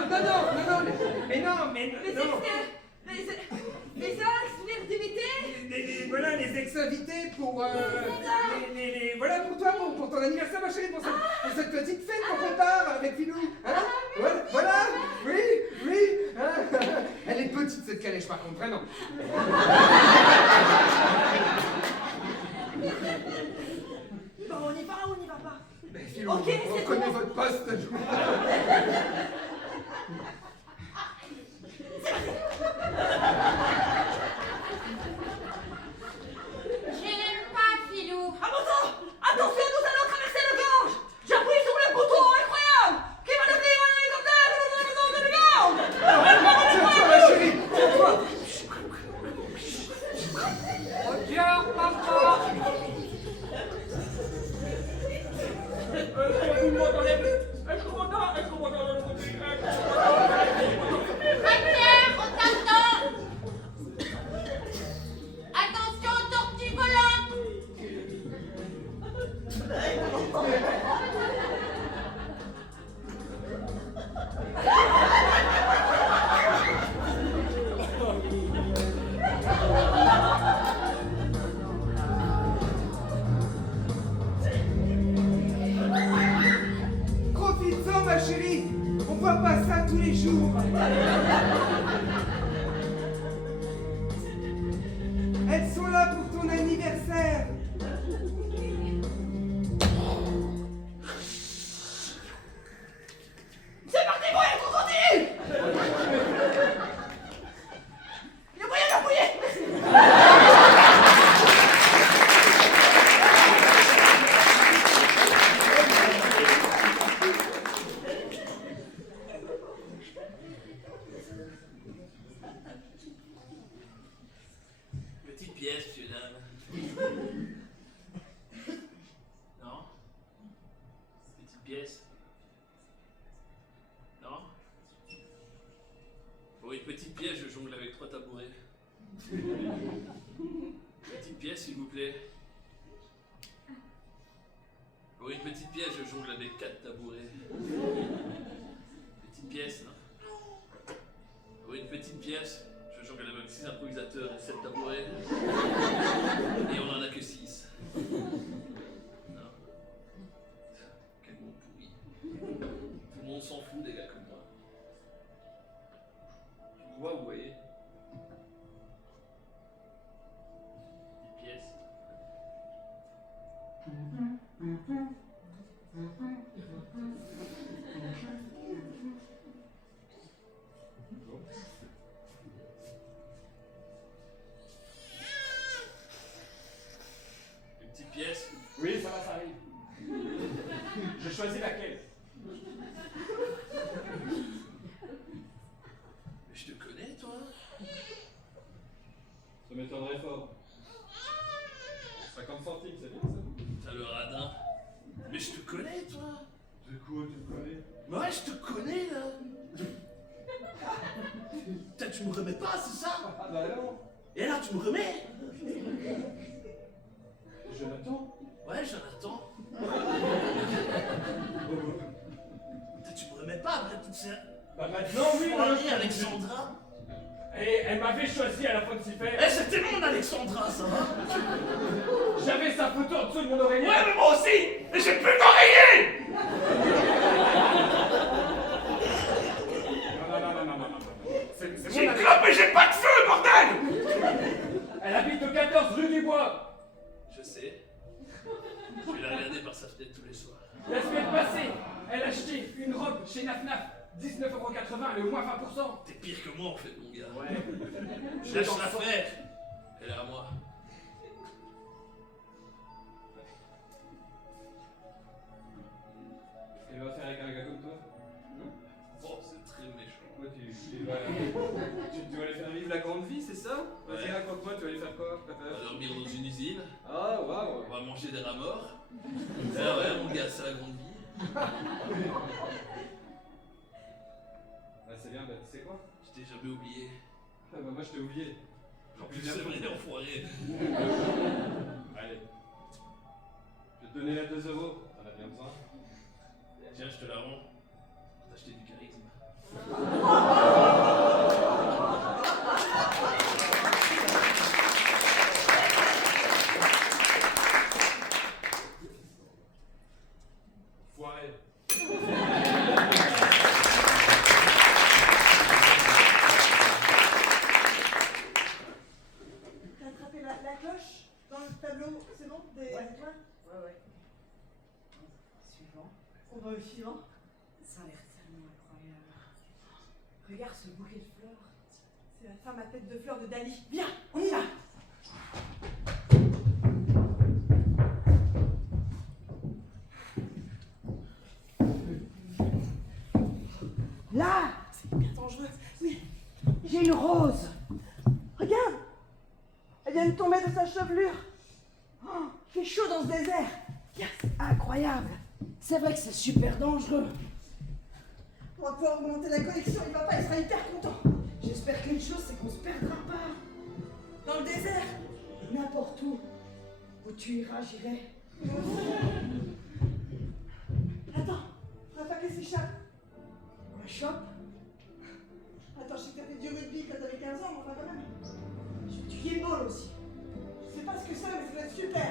mais non. Les ex-virginités. Voilà, les ex-invités pour... voilà, pour toi, pour ton anniversaire, ma chérie, pour cette petite fête qu'on prépare avec Philou. Hein. Voilà, oui. Hein. Elle est petite, cette calèche, par contre, vraiment. Bon, on y va ou on y va pas? Mais Philou, Ok, on c'est connaît bon. votre poste. Je n'aime pas Philou. À mon temps! Attention, nous allons traverser le gorge! J'appuie sur le bouton incroyable! Qui va devenir un hélicoptère de gorge! Tiens-toi, ma chérie, tiens-toi. Regarde, papa. Tout le monde enlève. Est-ce qu'on entend de l'autre côté? Pierre, on t'attend. Attention aux tortues volantes. Profite-en, ma chérie. On voit pas ça tous les jours. Elles sont là pour ton anniversaire. C'est parti, voyez, on continue! Il y a moyen d'appuyer! Petite pièce, monsieur, dame. Non? Petite pièce? Non? Pour une petite pièce, je jongle avec 3 tabourets. Petite pièce, s'il vous plaît. Pour une petite pièce, je jongle avec 4 tabourets. Petite pièce, non? Pour une petite pièce, je jongle avec 6 improvisateurs et 7 tabourets. Et on en a que 6. Non. Quel monde pourri. Tout le monde s'en fout des gars comme moi. Tu me vois, vous voyez? Petite pièce. Une petite pièce. Oui, ça va, ça arrive. Je choisis laquelle. Mais je te connais, toi? Ça m'étonnerait fort. 50 centimes, c'est bien ça? T'as le radin. Mais je te connais, toi? De quoi tu me connais? Ouais, je te connais, là. Putain, tu me remets pas, c'est ça? Ah bah non. Et alors, tu me remets? Jonathan? Ouais, Jonathan. Tu me remets pas après toutes ces... Bah maintenant, oui, foiries, Alexandra. Et elle m'avait choisi à la fin de s'y faire. Eh, c'était mon Alexandra, ça va? J'avais sa photo en dessous de mon oreiller. Ouais, mais moi aussi! Et j'ai plus d'oreiller! Non. C'est J'ai une clope et j'ai pas de feu, bordel! Elle habite au 14 rue du Bois. Je sais. Je vais la regarder par sa fenêtre tous les soirs. La semaine passée, elle a acheté une robe chez Naf, 19,80 €, elle est au moins 20%. T'es pire que moi en fait, mon gars. Ouais. Je lâche l'affaire. Elle est à moi. Elle va faire avec un gars comme toi? Oh, c'est très méchant. Ouais, tu vas aller faire vivre la grande vie, c'est ça? Vas-y, Ouais. raconte-moi, tu vas aller faire quoi? On va dormir dans une usine. Ah, waouh! On va manger des rats morts. Ah ouais, mon gars, c'est la grande vie. Bah, c'est bien, bah, tu sais quoi? Je t'ai jamais oublié. Ah, bah, moi, je t'ai oublié. En plus, c'est vrai, enfoiré. Allez. Je vais te donner la 2 €. T'en as bien besoin. Tiens, je te la rends. Pour t'acheter du charisme. Foiré. T'as attrapé la cloche dans le tableau, c'est bon? Des étoiles? Ouais. Suivant. On va au suivant. Ça a l'air tellement incroyable. Regarde ce bouquet de fleurs. C'est la femme à tête de fleur de Dali. Viens, on y va. Là, c'est hyper dangereux. Oui, j'ai une rose. Regarde, elle vient de tomber de sa chevelure. Oh, il fait chaud dans ce désert. Yes, incroyable. C'est vrai que c'est super dangereux. On va pouvoir augmenter la collection, il va pas, il sera hyper content. J'espère qu'une chose, c'est qu'on se perdra pas. Dans le désert. N'importe où. Où tu iras, j'irai. Attends, faudra pas qu'elle s'échappe. On la chope. Attends, je sais que t'as fait du rugby quand t'avais 15 ans, mais enfin quand même. Je vais tuer Ball aussi. Je sais pas ce que c'est, mais ça va être super.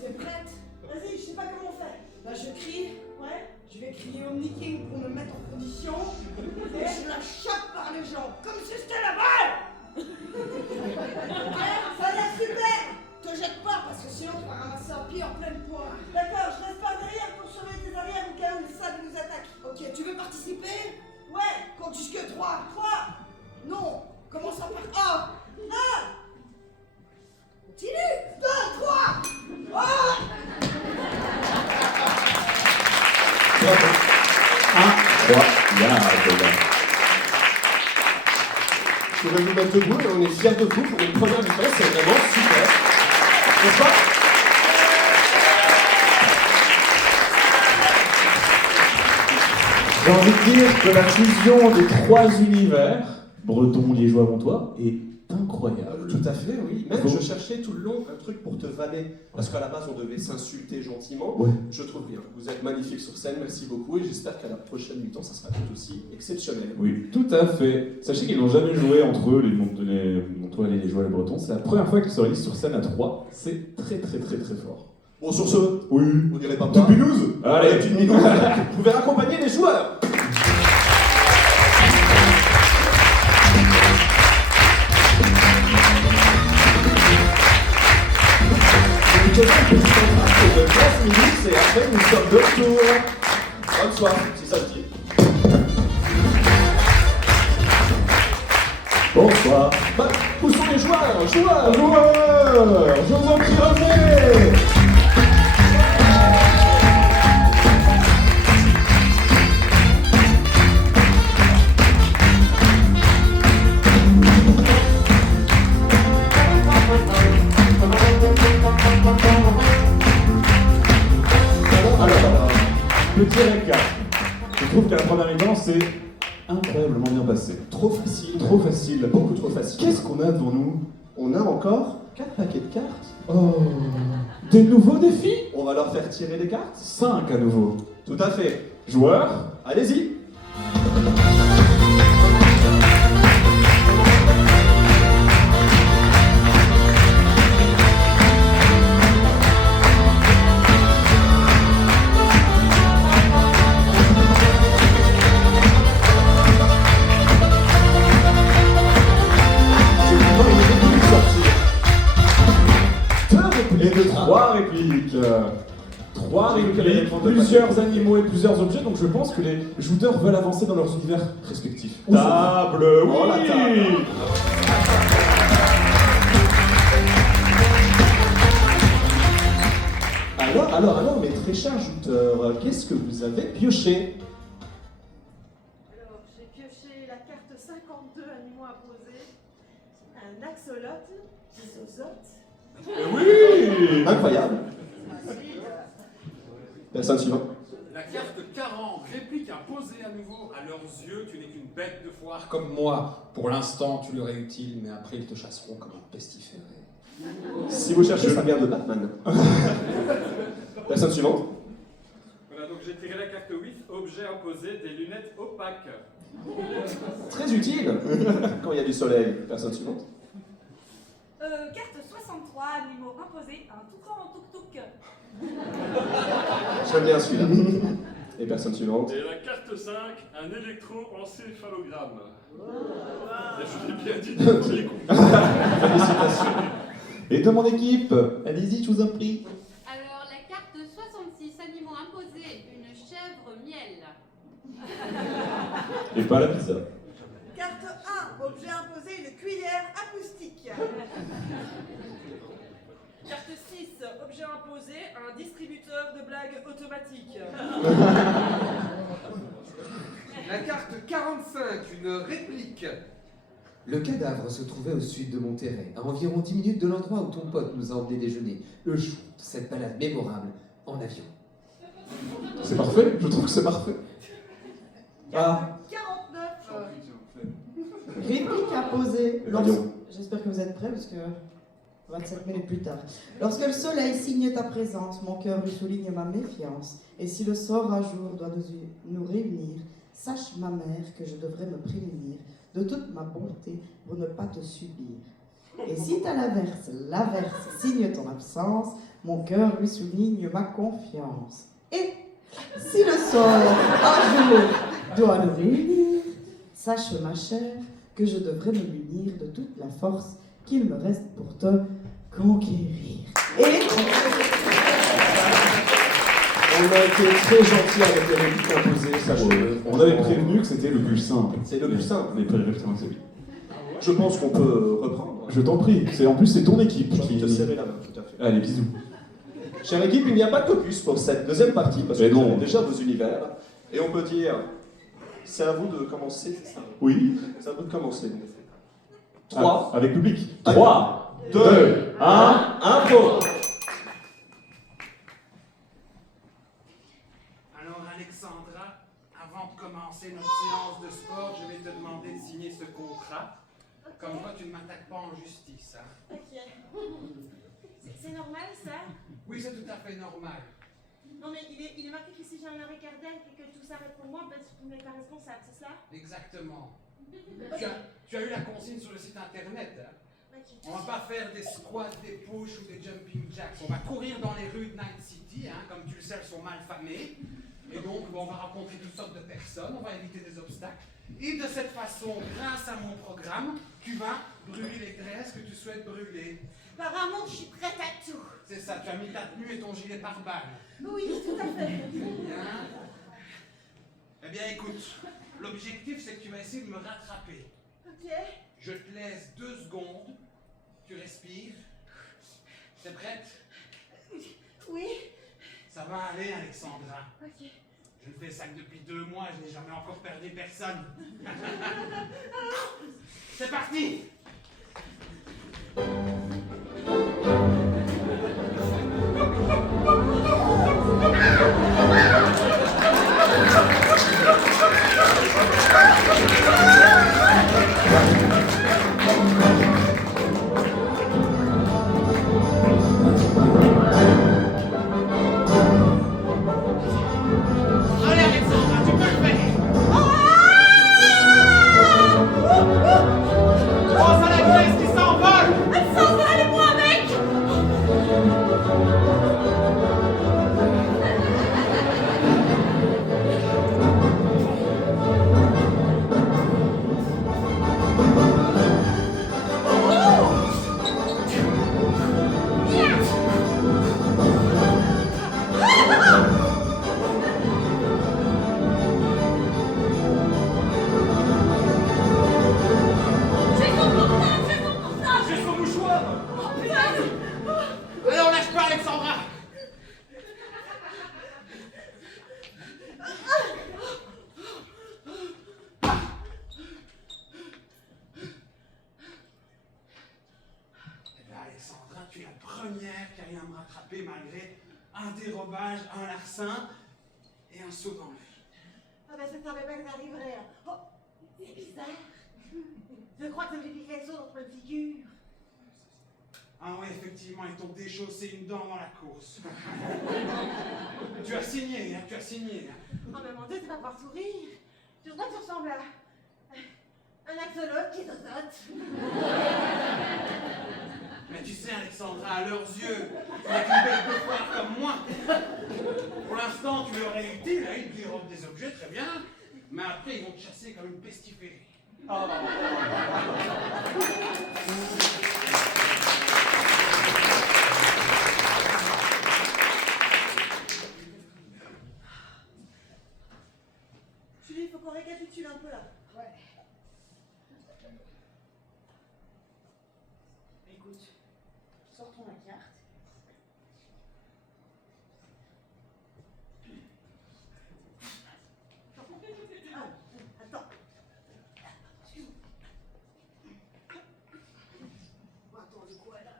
T'es prête? Vas-y, je sais pas comment on fait. Là, je crie. Ouais. Je vais crier Omni King pour me mettre en condition. Et je la chope par les jambes, comme si c'était la balle. Ça a l'air super. Te jette pas, parce que sinon tu vas ramasser un pied en pleine poire. D'accord, je reste par derrière pour surveiller tes arrières au cas où le sable nous attaque. Ok, tu veux participer? Ouais. Compte jusque 3. 3. Non, commence par 1. 1. Continue. 2, 3. Incroyable. Je vais vous mettre debout et on est fiers de vous pour une première vitesse, c'est vraiment super. N'est-ce pas? J'ai envie de dire que la fusion des 3 univers, breton, liégeois, montois, est incroyable. Tout à fait, oui. Même Bon. je cherchais tout le long un truc pour te vanner. Parce qu'à la base, on devait s'insulter gentiment. Ouais. Je trouve rien. Vous êtes magnifique sur scène, merci beaucoup. Et j'espère qu'à la prochaine mi-temps, ça sera tout aussi exceptionnel. Oui, tout à fait. Sachez qu'ils n'ont jamais joué entre eux, les montois, les liégeois, les bretons. C'est la première fois qu'ils se réunissent sur scène à 3. C'est très fort. Bon, sur ce, Oui. on dirait pas Petite binouse. Allez. Petite binouse. Vous pouvez accompagner les joueurs. Nous faisons une petite entracte de 15 minutes et après nous sommes de retour. Bonne soirée, si ça se dit. Bonsoir. Bah, où sont les joueurs? Joueurs, je vous en prie, revenez. Alors, petit récap. Je trouve qu'à la première mi-temps, c'est incroyablement bien passé. Trop facile. Trop facile. Beaucoup trop facile. Qu'est-ce qu'on a devant nous? On a encore 4 paquets de cartes. Oh, des nouveaux défis? On va leur faire tirer des cartes. 5 à nouveau. Tout à fait. Joueurs, Allez-y. et de 3 répliques. 3 répliques, plusieurs animaux et plusieurs objets, donc je pense que les joueurs veulent avancer dans leurs univers respectifs. Table, oui. Oh, la table. Alors, mes très chers joueurs, qu'est-ce que vous avez pioché? Alors, j'ai pioché la carte 52 animaux imposés, un axolote, des osotes. Oui. Incroyable. Personne suivante. La carte 40, réplique imposée à nouveau. À leurs yeux, tu n'es qu'une bête de foire comme moi. Pour l'instant, tu leur es utile, mais après, ils te chasseront comme un pestiféré. Si vous cherchez, ça vient de Batman. Personne suivante. Voilà, donc j'ai tiré la carte 8, objet imposé, des lunettes opaques. Très utile quand il y a du soleil. Personne suivante. Carte 63, animaux imposés, un toucan en tuk-tuk. J'aime bien celui-là. Et personne suivante. Et la carte 5, un électroencéphalogramme. Et je l'ai bien dit de tous les coups. Félicitations. Et de mon équipe, allez-y, je vous en prie. Alors, la carte 66, animaux imposés, une chèvre miel. Et pas la pizza. Carte 1, objet imposé, une cuillère acoustique. Carte 6, objet imposé, un distributeur de blagues automatique. La carte 45, une réplique. Le cadavre se trouvait au sud de Monterrey, à environ 10 minutes de l'endroit où ton pote nous a emmené déjeuner, le jour de cette balade mémorable en avion. C'est parfait, je trouve que c'est parfait. Ah, 49. Réplique imposée. Avion. J'espère que vous êtes prêts parce que 27 minutes plus tard. Lorsque le soleil signe ta présence, mon cœur lui souligne ma méfiance. Et si le sort un jour doit nous réunir, sache ma mère que je devrais me prémunir de toute ma bonté pour ne pas te subir. Et si à l'averse signe ton absence, mon cœur lui souligne ma confiance. Et si le sort un jour doit nous réunir, sache ma chère que je devrais me munir de toute la force qu'il me reste pour te conquérir. Et on a été très gentil avec les répliques imposées, sachez-le. On avait prévenu que c'était le plus simple. C'est le plus simple. Mais pas exactement, c'est lui. Je pense qu'on peut reprendre. Je t'en prie, en plus c'est ton équipe J'ai envie qui... de te serrer la main, tout à fait. Allez, bisous. Chère équipe, il n'y a pas de caucus pour cette deuxième partie, parce que Mais vous non. avez déjà vos univers. Et on peut dire, c'est à vous de commencer, c'est ça? Oui. C'est à vous de commencer. Ah, 3, avec public. Allez. 3, 2, 1, info. Alors Alexandra, avant de commencer notre séance de sport, je vais te demander de signer ce contrat. Comme quoi tu ne m'attaques pas en justice. Hein. Ok. C'est normal ça? Oui, c'est tout à fait normal. Non mais il est marqué que si j'ai un arrêt cardiaque et que tout s'arrête pour moi, ben tu n'es pas responsable, c'est ça? Exactement. Tu as eu la consigne sur le site internet. Hein. Ok. On va pas faire des squats, des push ou des jumping jacks. On va courir dans les rues de Night City, hein, comme tu le sais, elles sont mal famées. Et donc, on va rencontrer toutes sortes de personnes, on va éviter des obstacles. Et de cette façon, grâce à mon programme, tu vas brûler les graisses que tu souhaites brûler. Apparemment, je suis prête à tout. C'est ça, tu as mis ta tenue et ton gilet pare-balles. Oui, tout à fait. Bien. Eh bien, écoute, l'objectif, c'est que tu vas essayer de me rattraper. Ok. Je te laisse 2 secondes. Tu respires. T'es prête? Oui. Ça va aller, Alexandra. Ok. Je ne fais ça que depuis 2 mois, je n'ai jamais encore perdu personne. C'est parti! marronnière qui a rien à me rattraper malgré un dérobage, un larcin et un saut dans le vide. Ah ben je ne savais pas que ça arriverait. Hein. Oh, c'est bizarre. Je crois que j'ai dit quelque chose entre les figures. Ah ouais, effectivement, ils t'ont déchaussé une dent dans la course. Tu as signé, hein, tu as signé. Hein. Oh mais mon Dieu, c'est pas pouvoir sourire. Je crois que tu ressembles à un axolote qui zozote. Mais tu sais, Alexandra, à leurs yeux, tu n'es qu'une bête de foire comme moi. Pour l'instant, tu leur es utile, hein, ils te dérobent des objets, très bien. Mais après, ils vont te chasser comme une pestiférée. Oh. Julie, il faut qu'on récapitule un peu là. Ouais. Écoute, sortons la carte. Ah, attends. Excuse-moi. Bon, attends, de quoi là?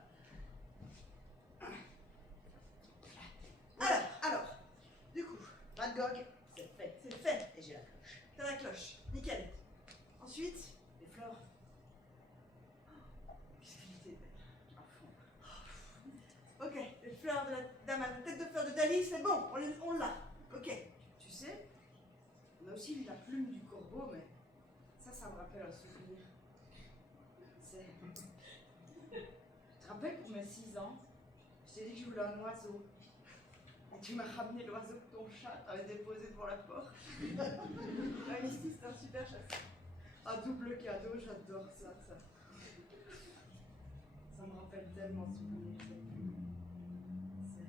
Alors, du coup, Van Gogh, c'est fait. C'est fait. Et j'ai la cloche. T'as la cloche, nickel. Ensuite, les fleurs. Qu'est-ce qu'il était belle. À fond. Ok, les fleurs de la tête de fleur de Dali, c'est bon, on l'a. Ok. Tu sais, on a aussi la plume du corbeau, mais ça me rappelle un souvenir. C'est... Tu te rappelles pour mes 6 ans, je t'ai dit que je voulais un oiseau. Et tu m'as ramené l'oiseau que ton chat t'avait déposé devant la porte. Ah, Misty, c'est un super chasseur. Un double cadeau, j'adore ça. Ça me rappelle tellement de souvenirs, cette plume. C'est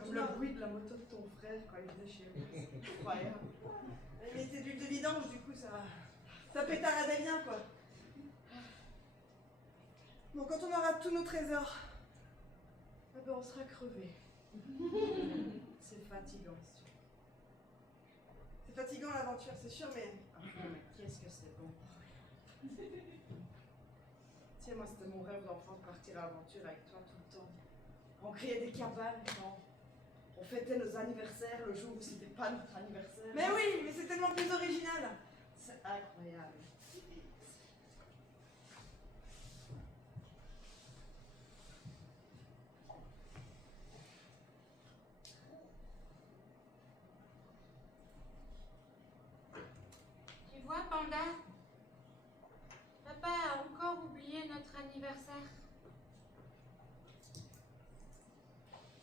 comme le bruit de la moto de ton frère quand il venait chez nous. C'est incroyable. Il mettait de l'huile de vidange, du coup, ça pétaradait bien, quoi. Bon, quand on aura tous nos trésors, Eh ben, on sera crevés. C'est fatigant, c'est sûr. c'est fatigant l'aventure, c'est sûr, mais... Mais qu'est-ce que c'est bon. Tu sais, moi, c'était mon rêve d'enfant de partir à l'aventure avec toi tout le temps. On créait des cabanes quand on fêtait nos anniversaires le jour où c'était pas notre anniversaire. Mais oui, mais c'est tellement plus original. C'est incroyable. Tu vois, Panda, papa a encore oublié notre anniversaire.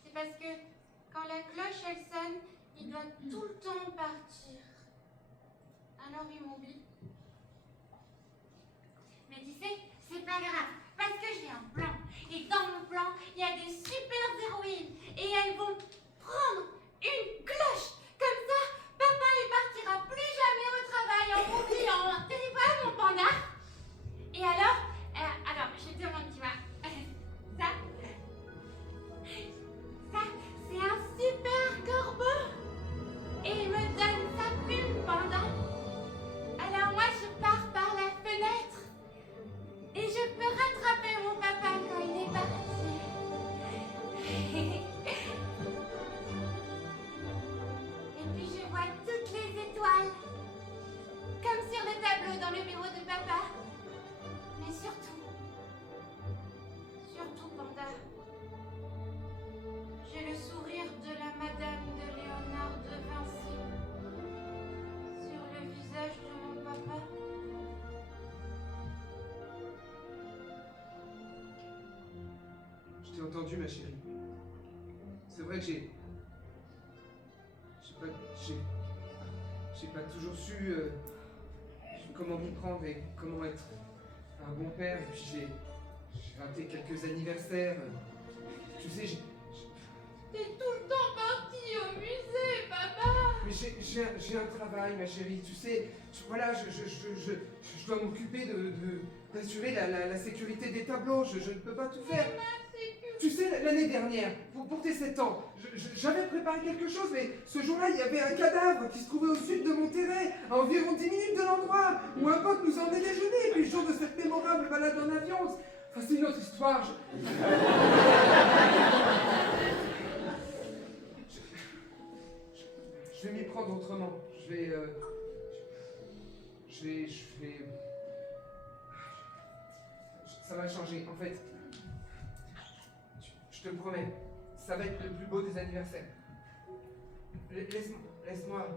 C'est parce que quand la cloche elle sonne, il doit tout le temps partir. Alors il m'oublie. Mais tu sais, c'est pas grave, parce que j'ai un plan. Et dans mon plan, il y a des super héroïnes. Et elles vont prendre une cloche. Comme ça, papa il partira plus jamais au travail en m'oubliant. Tu vois, mon panda? Et alors, je te demande, tu vois, ça, c'est un super corbeau. Et il me donne sa plume, panda. Alors moi, je pars par la fenêtre. Et je peux rattraper mon papa quand il est parti. Et puis je vois toutes les étoiles. Comme sur le tableau dans le bureau de papa. Mais surtout, Panda, j'ai le sourire de la Madame de Léonard de Vinci sur le visage de mon papa. Je t'ai entendu, ma chérie. C'est vrai que j'ai pas toujours su comment m'y prendre et comment être un bon père. Et puis j'ai raté quelques anniversaires. Tu sais, T'es tout le temps parti au musée, papa. mais j'ai un travail, ma chérie. Tu sais, voilà, je dois m'occuper d'assurer la sécurité des tableaux. Je ne peux pas tout faire. Tu sais, l'année dernière, pour tes 7 ans, j'avais préparé quelque chose, mais ce jour-là, il y avait un cadavre qui se trouvait au sud de Monterrey, à environ 10 minutes de l'endroit où un pote nous emmenait déjeuner. Et puis le jour de cette mémorable balade en avion, Ah, c'est une autre histoire. Je vais m'y prendre autrement. Je vais. Ça va changer. En fait, je te le promets, ça va être le plus beau des anniversaires. Laisse-moi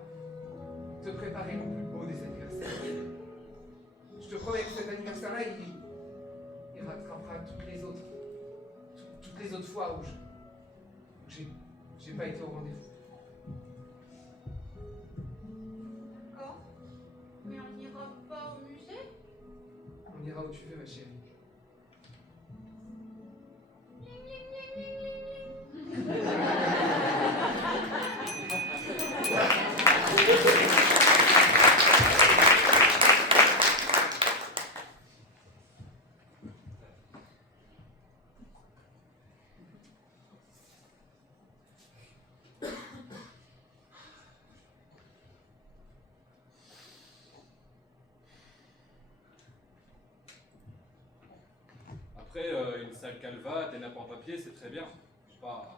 te préparer le plus beau des anniversaires. Je te promets que cet anniversaire-là, il rattrapera toutes les autres fois où j'ai pas été au rendez-vous. D'accord. Mais on n'ira pas au musée? On ira où tu veux, ma chérie. Après, une salle calva, des nappes en papier, c'est très bien. Je sais pas.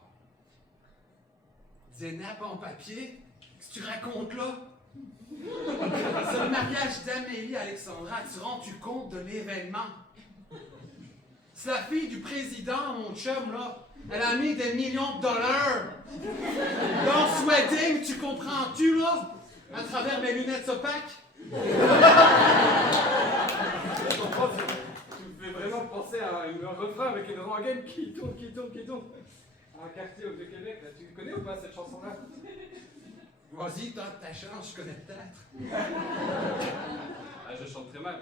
Des nappes en papier? Qu'est-ce que tu racontes là? C'est le mariage d'Amélie Alexandra. Tu rends-tu compte de l'événement? C'est la fille du président, mon chum, là. Elle a mis des millions de dollars dans ce wedding, tu comprends-tu, là? À travers mes lunettes opaques? Je comprends, tu me fais vraiment penser à un refrain avec une rengaine qui tourne. Un quartier au Vieux-Québec, là. Tu connais ou pas cette chanson-là? Vas-y, tente ta chance, je connais peut-être. Ah, je chante très mal.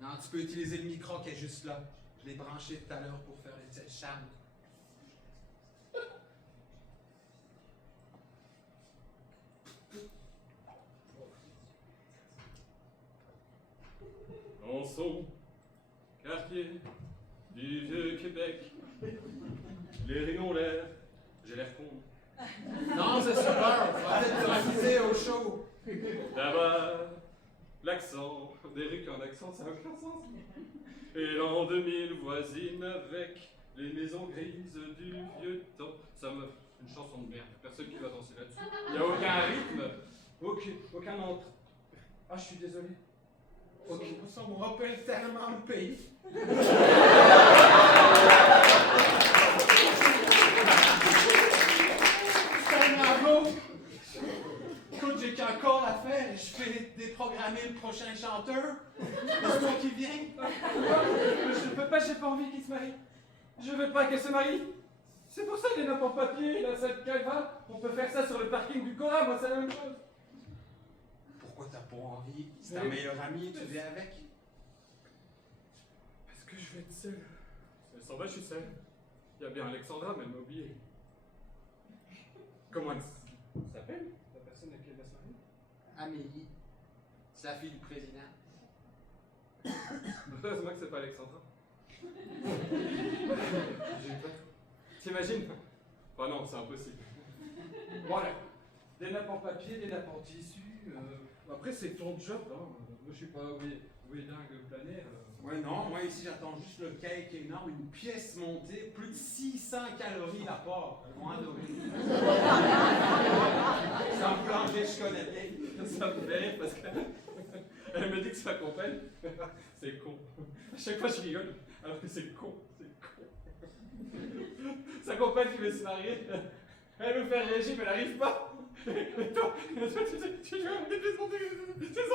Non, tu peux utiliser le micro qui est juste là. Je l'ai branché tout à l'heure pour faire les chants. Dans son quartier du Vieux-Québec, les rayons l'air, j'ai l'air con. Non, c'est super, on va peut-être profiter au show. Là-bas, l'accent, des rues qui ont un accent, ça n'a aucun sens. Et l'an 2000 voisine avec les maisons grises du vieux temps. Ça me... une chanson de merde, personne qui va danser là-dessus. Il n'y a aucun rythme, aucun entre. Ah, je suis désolé. Ok, ça me rappelle tellement le pays. C'est bravo. Écoute, j'ai qu'un à faire et je fais déprogrammer le prochain chanteur. C'est toi qui viens. Je peux pas, j'ai pas envie qu'il se marie. Je veux pas qu'elle se marie. C'est pour ça les nappes en papier, la salle calva. On peut faire ça sur le parking du Cora, moi c'est la même chose. Pourquoi t'as pas envie? C'est ta meilleure amie, tu viens avec? Parce que je vais être seul. Elle s'en va, je suis seul. Il y a bien Alexandra, mais elle m'a oublié. Comment elle s'appelle, la personne à qui elle va se marier? Amélie. C'est la fille du président. Heureusement que c'est pas Alexandra. J'ai peur. T'imagines? Oh non, c'est impossible. Voilà. Des nappes en papier, des nappes en tissu. Après, c'est ton job, hein. Moi, je suis pas dingue planaire. Ouais, non, moi ici j'attends juste le cake énorme, une pièce montée, plus de 600 calories la part. Elles vont adorer. C'est un plancher, je connais bien. Ça me fait rire parce qu'elle me dit que sa compagne, c'est con. À chaque fois, je rigole, alors que c'est con. Sa compagne qui veut se marier, elle veut faire le régime, elle n'arrive pas. Et toi, tu joues avec des pièces montées, c'est ça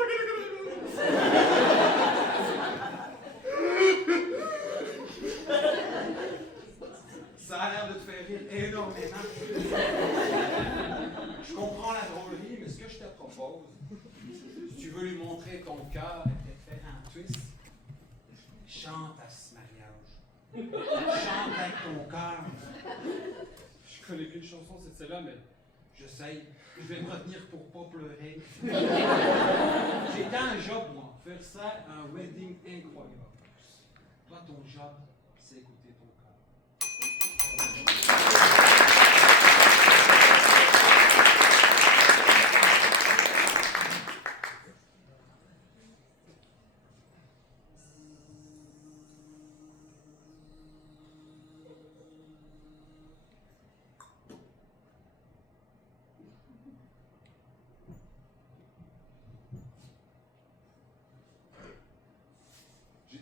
Ça a l'air de te faire rire énormément. Je comprends la drôlerie, mais ce que je te propose, si tu veux lui montrer ton cœur et te faire un twist, chante à ce mariage. Chante avec ton cœur. Je connais qu'une chanson, c'est celle-là, mais... J'essaye. Je vais me retenir pour pas pleurer. J'ai un job, moi. Faire ça, un wedding incroyable. Toi, ton job, c'est écouter ton cœur.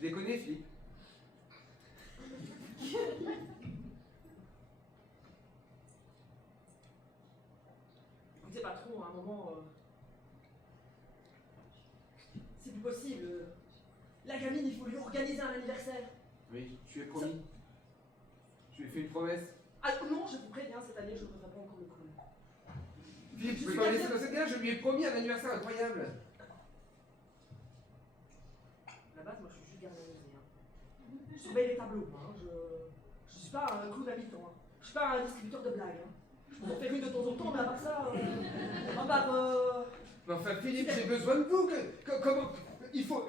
déconné, Philippe. Écoutez, patron, à un moment. C'est plus possible. La gamine, il faut lui organiser un anniversaire. Oui, je lui ai promis. Je lui ai fait une promesse. Ah non, je vous préviens, cette année, je ne referai pas encore le coup. Philippe, tu peux pas me laisser dans cette guerre, je lui ai promis un anniversaire incroyable. À la base, moi, je suis juste gardien musée. Je surveille les tableaux, hein. Je suis pas un clown habitant. Hein. Je suis pas un distributeur de blagues. Hein. Je peux en faire une de temps en temps, mais à part ça. À part. Mais enfin, Philippe, j'ai besoin de vous. Comment. Il faut.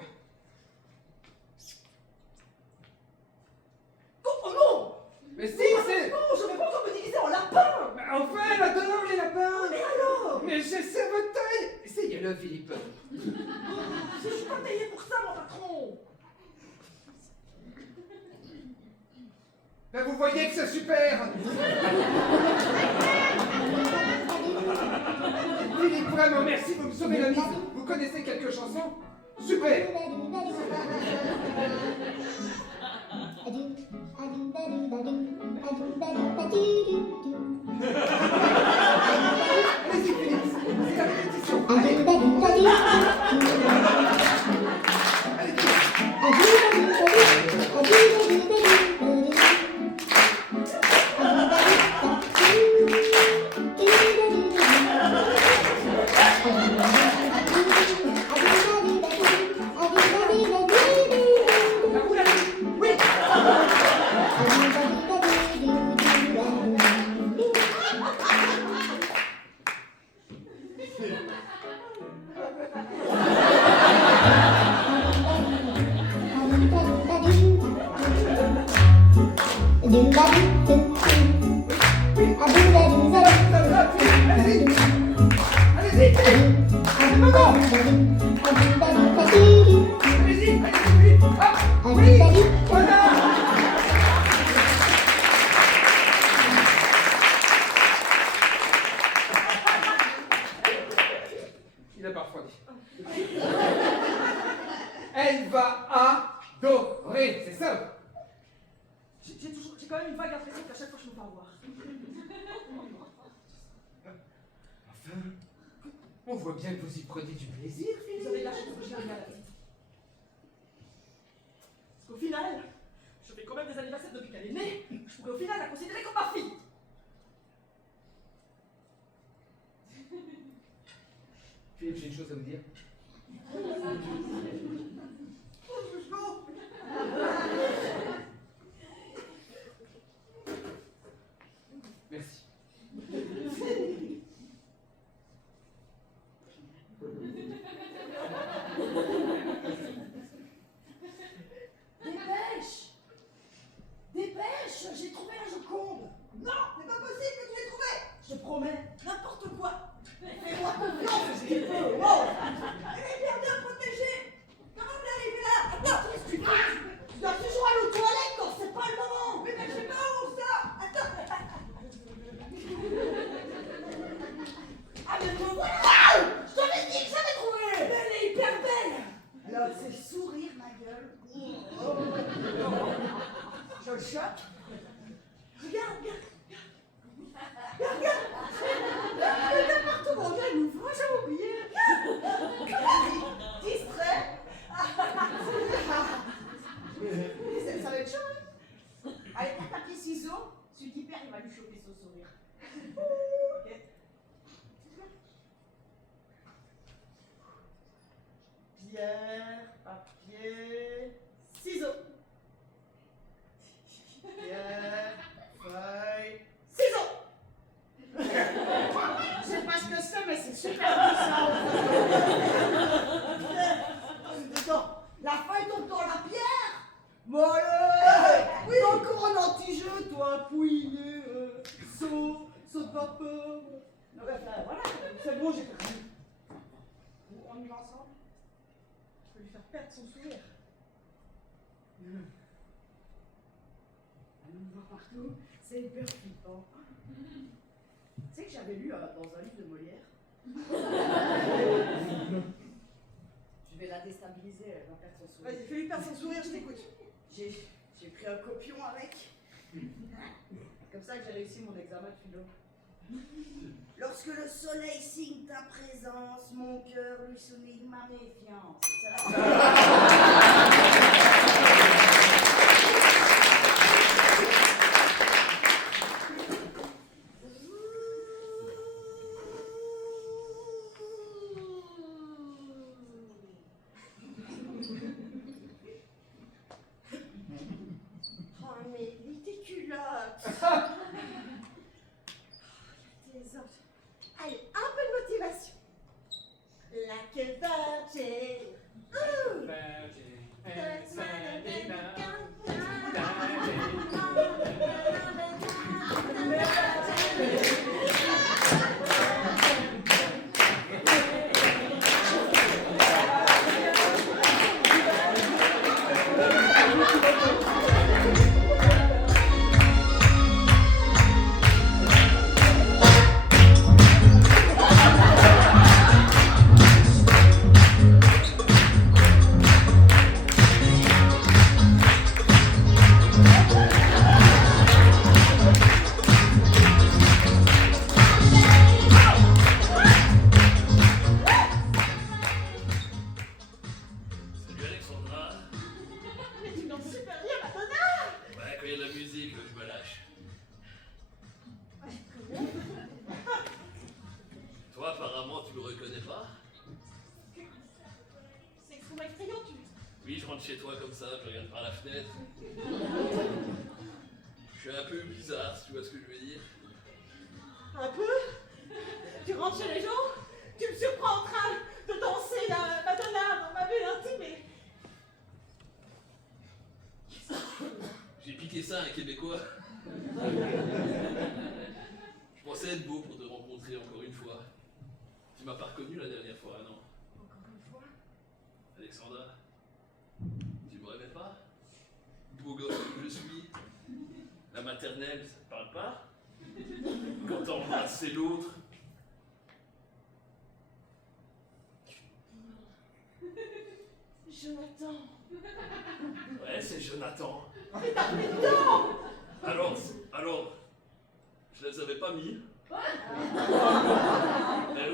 Oh non! Mais si, non, c'est. Non, je vais pas encore me déguiser en lapin! Mais enfin, elle adore les lapins! Mais alors? Mais j'essaie votre taille! Essayez-le, Philippe. Je suis pas taillé pour ça, mon patron! Ben, vous voyez que c'est super! Philippe, vraiment, merci, vous me sauvez la mise. Vous connaissez quelques chansons? Super! Allez-y, Philippe, c'est la répétition. Il a pas refroidi. Elle va adorer, c'est ça. J'ai quand même une vague impression qu'à chaque fois je me fais avoir. Enfin, on voit bien que vous y prenez du plaisir, Philippe. Vous avez de la chance que je viens à la petite. Parce qu'au final, je fais quand même des anniversaires depuis qu'elle est née. Je pourrais au final la considérer comme ma fille. Philippe, j'ai une chose à vous dire. Merci. Dépêche! J'ai trouvé la Joconde! Non! C'est pas possible que tu l'aies trouvé! Je te promets, n'importe quoi! Fais-moi confiance, je peux! Wow! Elle est bien protégée! Comment t'es arrivé là? Attends, qu'est-ce que tu fais? Tu dois toujours aller aux toilettes quand c'est pas le moment! Mais je sais pas où ça! Attends! Ah, mais me voilà! Je t'avais dit que j'avais trouvé! Mais elle est hyper belle! Alors, c'est sourire, ma gueule! Je le choque. Regarde, regarde. Regarde. Le appartement de Louvre, j'avais oublié. Distrait. Ça va être chaud, hein? Allez, t'as papier ciseaux. Celui qui perd, il va lui choper son sourire. Ok. Pierre, papier, ciseaux. Pierre, feuille, ciseaux. Je sais pas ce que c'est, mais c'est super puissant. Attends, la feuille tombe dans la pierre. Bon, oui, encore un anti-jeu, toi, pouillé, saut de vapeur. Voilà, c'est bon, j'ai compris. On y va ensemble. Je peux lui faire perdre son sourire. Me voir partout, c'est hyper flippant. Tu sais que j'avais lu dans un livre de Molière. Je vais la déstabiliser, elle va perdre son sourire. Vas-y, fais-lui perdre son sourire, je t'écoute. J'ai pris un copion avec. Comme ça que j'ai réussi mon examen de philo. Lorsque le soleil signe ta présence, mon cœur lui souligne ma méfiance. Oh, mais tes culottes. Tes autres. Allez, un peu de motivation. Like a virgin. Ooh. That's what I think. Salut Alexandra. Mais tu danses super bien, Madonna. Ouais, quand il y a de la musique, je me lâche. Toi, apparemment, tu me reconnais pas? C'est extrêmement effrayant, tu. Oui, je rentre chez toi comme ça, je regarde par la fenêtre. Je suis un peu bizarre, si tu vois ce que je veux dire. Un peu. Tu rentres chez les gens, tu me surprends en train de danser la Madonna dans ma bulle intime et... J'ai piqué ça à un Québécois. Je pensais être beau pour te rencontrer encore une fois. Tu m'as pas reconnu la dernière fois, non? Encore une fois. Alexandra, tu me rêvais pas? Beau gosse que je suis. La maternelle, ça te parle pas? Quand t'embrasses, c'est l'autre. Jonathan. Ouais, c'est Jonathan. Mais t'as pris le temps. Alors, je les avais pas mis. Ben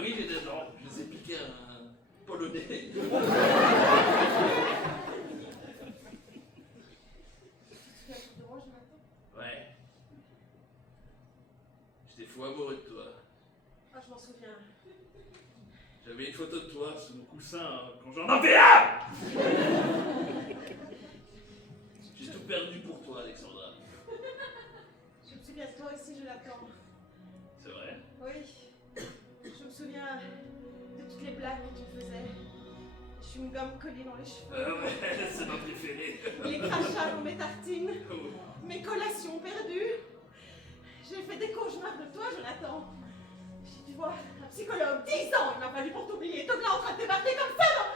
oui, j'ai des dents. Je les ai piqués à un Polonais. Ouais. J'étais fou amoureux de toi. Ah, je m'en souviens. J'avais une photo de toi sous mon coussin quand j'en avais un. J'ai tout perdu pour toi, Alexandra. Je me souviens de toi aussi, Jonathan. C'est vrai? Oui. Je me souviens de toutes les blagues que tu me faisais. Je suis une gomme collée dans les cheveux. Ouais, c'est ma préférée. Les crachats dans mes tartines. Mes collations perdues. J'ai fait des cauchemars de toi, Jonathan. J'ai dû voir un psychologue. 10 ans il m'a fallu pour t'oublier. Te là en train de débarquer comme ça dans...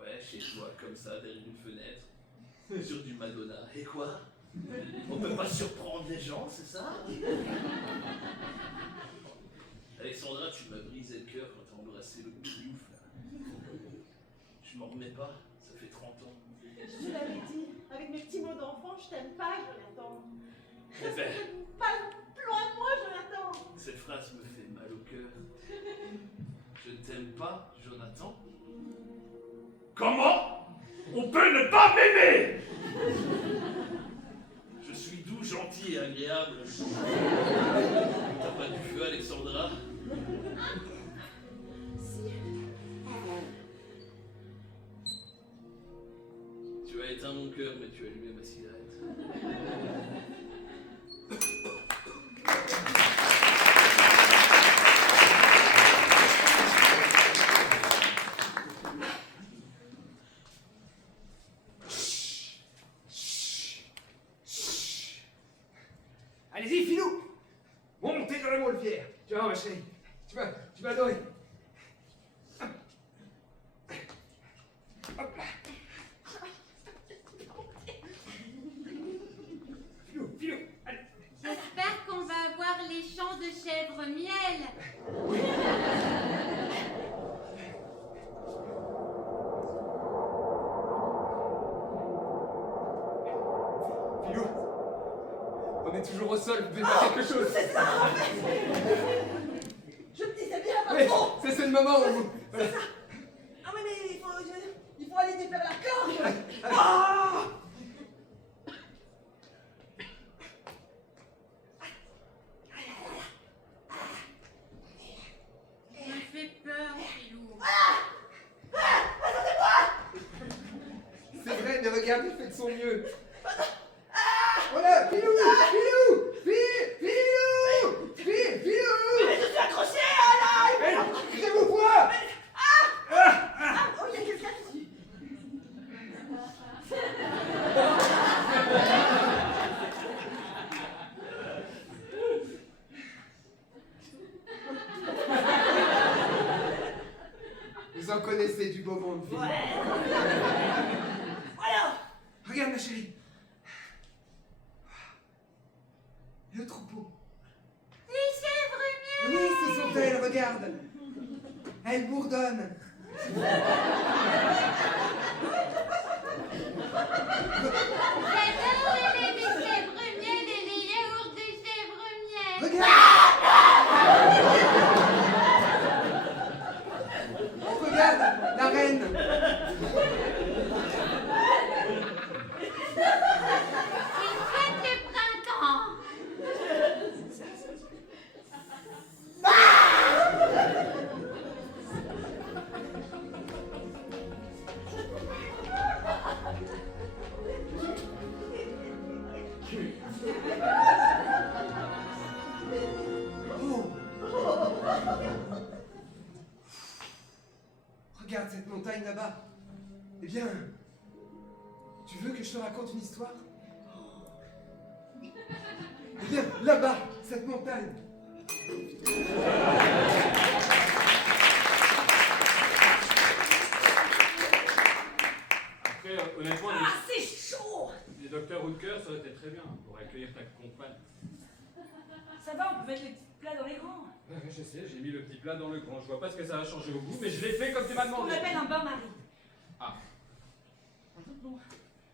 Ouais, chez toi, comme ça, derrière une fenêtre. Sur du Madonna. Et quoi? On peut pas surprendre les gens, c'est ça? Alexandra, tu m'as brisé le cœur quand t'as embrassé le bout de ouf, là. Je m'en remets pas, ça fait 30 ans. Je te l'avais dit, avec mes petits mots d'enfant, je t'aime pas, Jonathan. Eh ben, Pas loin de moi, Jonathan. cette phrase me fait mal au cœur. Je ne t'aime pas, Jonathan? Comment on peut ne pas m'aimer? Je suis doux, gentil et agréable. T'as pas du feu, Alexandra? Tu as éteint mon cœur, mais tu as allumé ma cigarette. Allez-y, filou! Montez dans la montgolfière. Tu vas voir, ma chérie. Tu vas adorer. Hop là. Filou, allez. J'espère qu'on va avoir les champs de chèvre miel. Pilou, on est toujours au sol, vous devez faire quelque chose. C'est ça, en fait. Je me disais bien, Oui, patron. c'est le moment où... Voilà. C'est ça. Ah mais il faut aller défaire la corde. Ah Ça me fait peur, Pilou. C'est vrai, mais regarde, il fait de son mieux. Voilà, Pilou, Pilou, Pilou, Pilou. Mais je suis accroché à la... Je vous vois. Oh, il y a quelqu'un qui... Vous en connaissez du beau monde, Pilou. Voilà. Regarde, ma chérie. Le troupeau. Les chèvres miel. Oui, ce sont elles, regarde. Elles bourdonnent. J'adore les chèvres miel et les yaourts de chèvre miel. Regarde, la reine. Une fête de printemps. Regarde cette montagne là-bas. Eh bien, tu veux que je te raconte une histoire? Eh bien, là-bas, cette montagne. Après, honnêtement, Ah, c'est chaud. les docteurs Woodker, ça aurait été très bien pour accueillir ta compagne. Ça va, on peut mettre les petits plats dans les grands. Ouais, je sais, j'ai mis le petit plat dans le grand. Je vois pas ce que ça va changer au goût, mais je l'ai fait comme tu m'as Ce qu'on demandé. appelle un bain-marie. Ah, Bon,